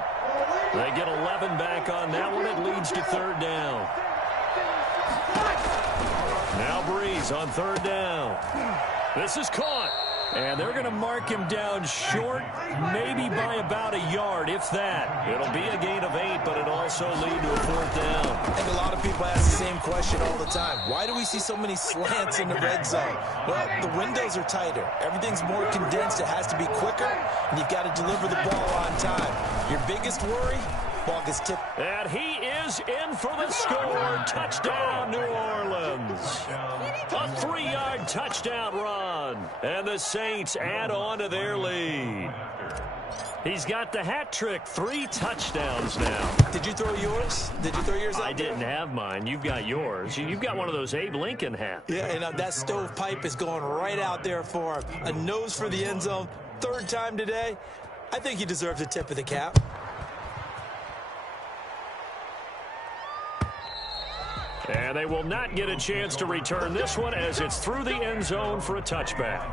They get 11 back on that one. It leads to third down. Now Breeze on third down. This is caught. And they're going to mark him down short, maybe by about a yard, if that. It'll be a gain of 8, but it'll also lead to a fourth down. I think a lot of people ask the same question all the time. Why do we see so many slants in the red zone? Well, the windows are tighter. Everything's more condensed. It has to be quicker, and you've got to deliver the ball on time. Your biggest worry? Ball gets tipped. And he is in for the score. Touchdown, New Orleans. A 3-yard touchdown run. And the Saints add on to their lead. He's got the hat trick. 3 touchdowns now. Did you throw yours? Did you throw yours out I didn't have mine. You've got yours. You've got one of those Abe Lincoln hats. Yeah, and that stovepipe is going right out there for him. A nose for the end zone. 3rd time today. I think he deserves a tip of the cap. And they will not get a chance to return this one as it's through the end zone for a touchback.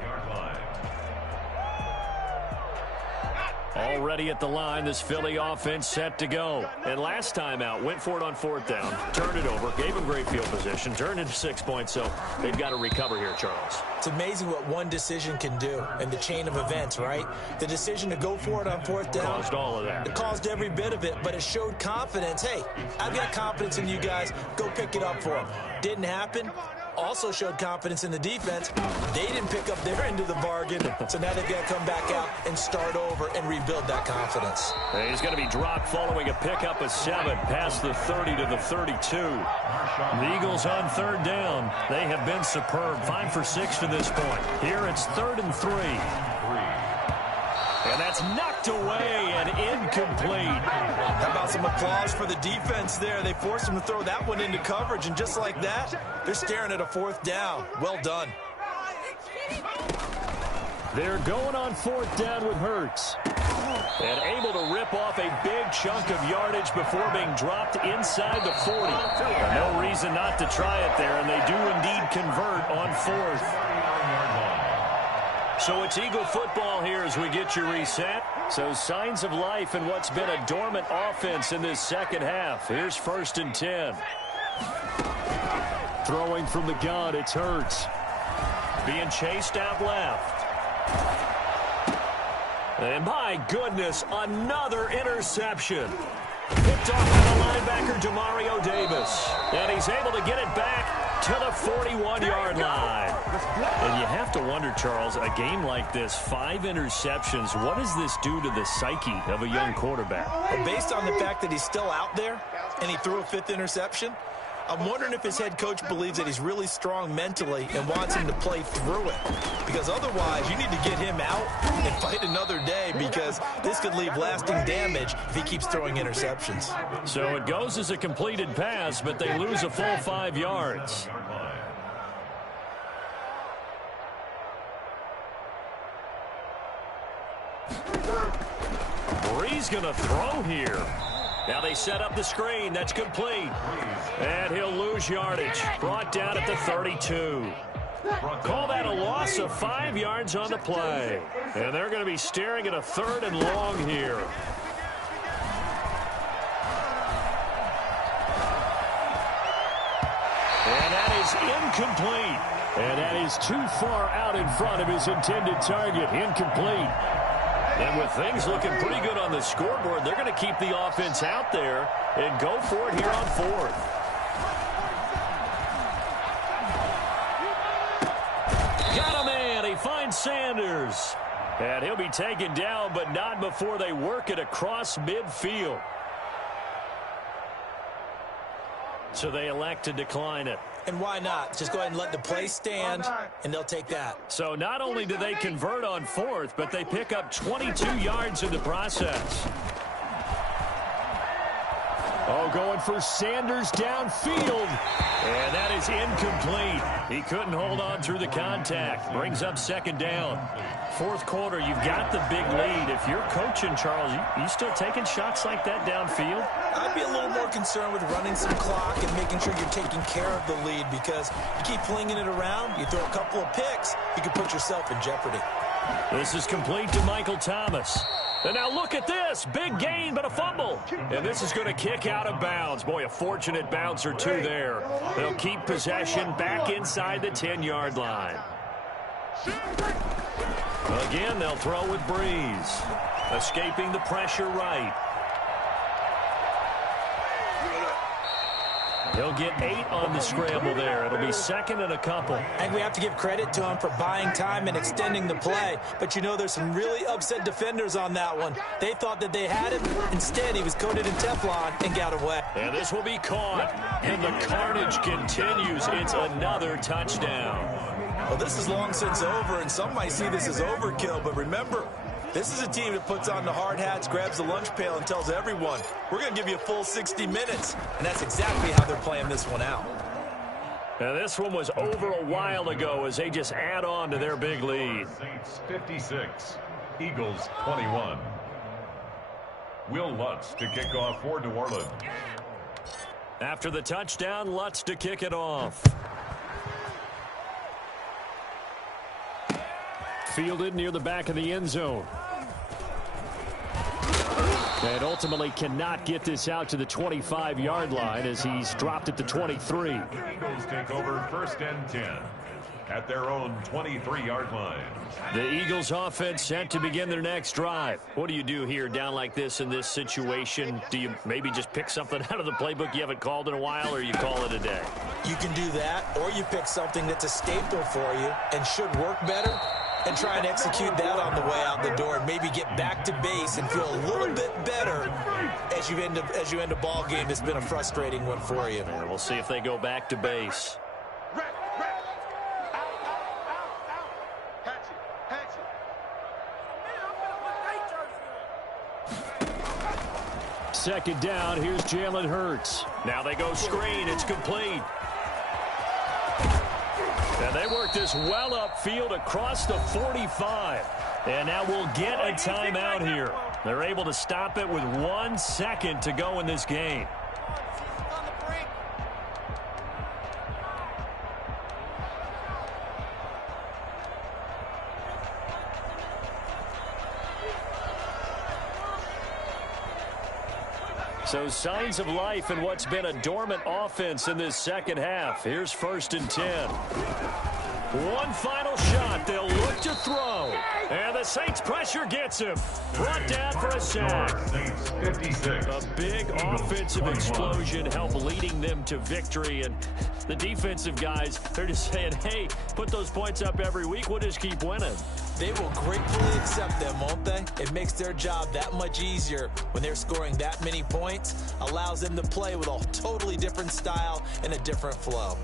Already at the line, this Philly offense set to go. And last time out, went for it on 4th down, turned it over, gave them great field position, turned into 6 points, so they've got to recover here, Charles. It's amazing what one decision can do in the chain of events, right? The decision to go for it on 4th down. Caused all of that. It caused every bit of it, but it showed confidence. Hey, I've got confidence in you guys. Go pick it up for them. Didn't happen. Also showed confidence in the defense. They didn't pick up their end of the bargain, so now they've got to come back out and start over and rebuild that confidence. And he's going to be dropped following a pickup of 7 past the 30 to the 32. The Eagles on 3rd down. They have been superb. 5 for 6 to this point. Here it's 3rd and 3. And that's knocked away and incomplete. How about some applause for the defense there? They forced him to throw that one into coverage, and just like that, they're staring at a 4th down. Well done. They're going on 4th down with Hurts. And able to rip off a big chunk of yardage before being dropped inside the 40. No reason not to try it there, and they do indeed convert on 4th. So it's Eagle football here as we get you reset. So signs of life in what's been a dormant offense in this second half. Here's 1st and 10. Throwing from the gun, it's Hurts. Being chased out left. And my goodness, another interception. Picked off by the linebacker, Demario Davis. And he's able to get it back to the 41-yard line. And you have to wonder, Charles, a game like this, 5 interceptions, what does this do to the psyche of a young quarterback? Well, based on the fact that he's still out there and he threw a 5th interception, I'm wondering if his head coach believes that he's really strong mentally and wants him to play through it. Because otherwise, you need to get him out and fight another day, because this could leave lasting damage if he keeps throwing interceptions. So it goes as a completed pass, but they lose a full 5 yards. Breeze going to throw here. Now they set up the screen. That's complete. And he'll lose yardage. Brought down at the 32. Call that a loss of 5 yards on the play. And they're going to be staring at a 3rd and long here. And that is incomplete. And that is too far out in front of his intended target. Incomplete. And with things looking pretty good on the scoreboard, they're going to keep the offense out there and go for it here on 4th. Got a man. He finds Sanders. And he'll be taken down, but not before they work it across midfield. So they elect to decline it. And why not? Just go ahead and let the play stand, and they'll take that. So not only do they convert on 4th, but they pick up 22 yards in the process. Oh, going for Sanders downfield. And that is incomplete. He couldn't hold on through the contact. Brings up second down. Fourth quarter, you've got the big lead. If you're coaching, Charles, you still taking shots like that downfield? I'd be a little more concerned with running some clock and making sure you're taking care of the lead, because you keep flinging it around, you throw a couple of picks, you can put yourself in jeopardy. This is complete to Michael Thomas. And now look at this. Big gain, but a fumble. And this is going to kick out of bounds. Boy, a fortunate bounce or two there. They'll keep possession back inside the 10-yard line. Again, they'll throw with Breeze. Escaping the pressure right. He'll get 8 on the scramble there. It'll be second and a couple. I think we have to give credit to him for buying time and extending the play. But, you know, there's some really upset defenders on that one. They thought that they had him. Instead, he was coated in Teflon and got away. And this will be caught. And the carnage continues. It's another touchdown. Well, this is long since over, and some might see this as overkill. But remember, this is a team that puts on the hard hats, grabs the lunch pail, and tells everyone, we're going to give you a full 60 minutes. And that's exactly how they're playing this one out. And this one was over a while ago as they just add on to their big lead. Saints 56, Eagles 21. Will Lutz to kick off for New Orleans. After the touchdown, Lutz to kick it off. Fielded near the back of the end zone. And ultimately cannot get this out to the 25-yard line as he's dropped at the 23. The Eagles take over first and 10 at their own 23-yard line. The Eagles offense set to begin their next drive. What do you do here down like this in this situation? Do you maybe just pick something out of the playbook you haven't called in a while, or you call it a day? You can do that, or you pick something that's a staple for you and should work better, and try and execute that on the way out the door and maybe get back to base and feel a little bit better as you end a ball game that's been a frustrating one for you. And we'll see if they go back to base. Second down, here's Jalen Hurts. Now they go screen, it's complete. And they work this well upfield across the 45. And now we'll get a timeout here. They're able to stop it with 1 second to go in this game. So signs of life in what's been a dormant offense in this second half. Here's first and 10. One final shot. They'll look to throw. And the Saints pressure gets him. Brought down for a sack. Saints 56. A big offensive explosion helped leading them to victory. And the defensive guys, they're just saying, hey, put those points up every week. We'll just keep winning. They will gratefully accept them, won't they? It makes their job that much easier when they're scoring that many points. Allows them to play with a totally different style and a different flow.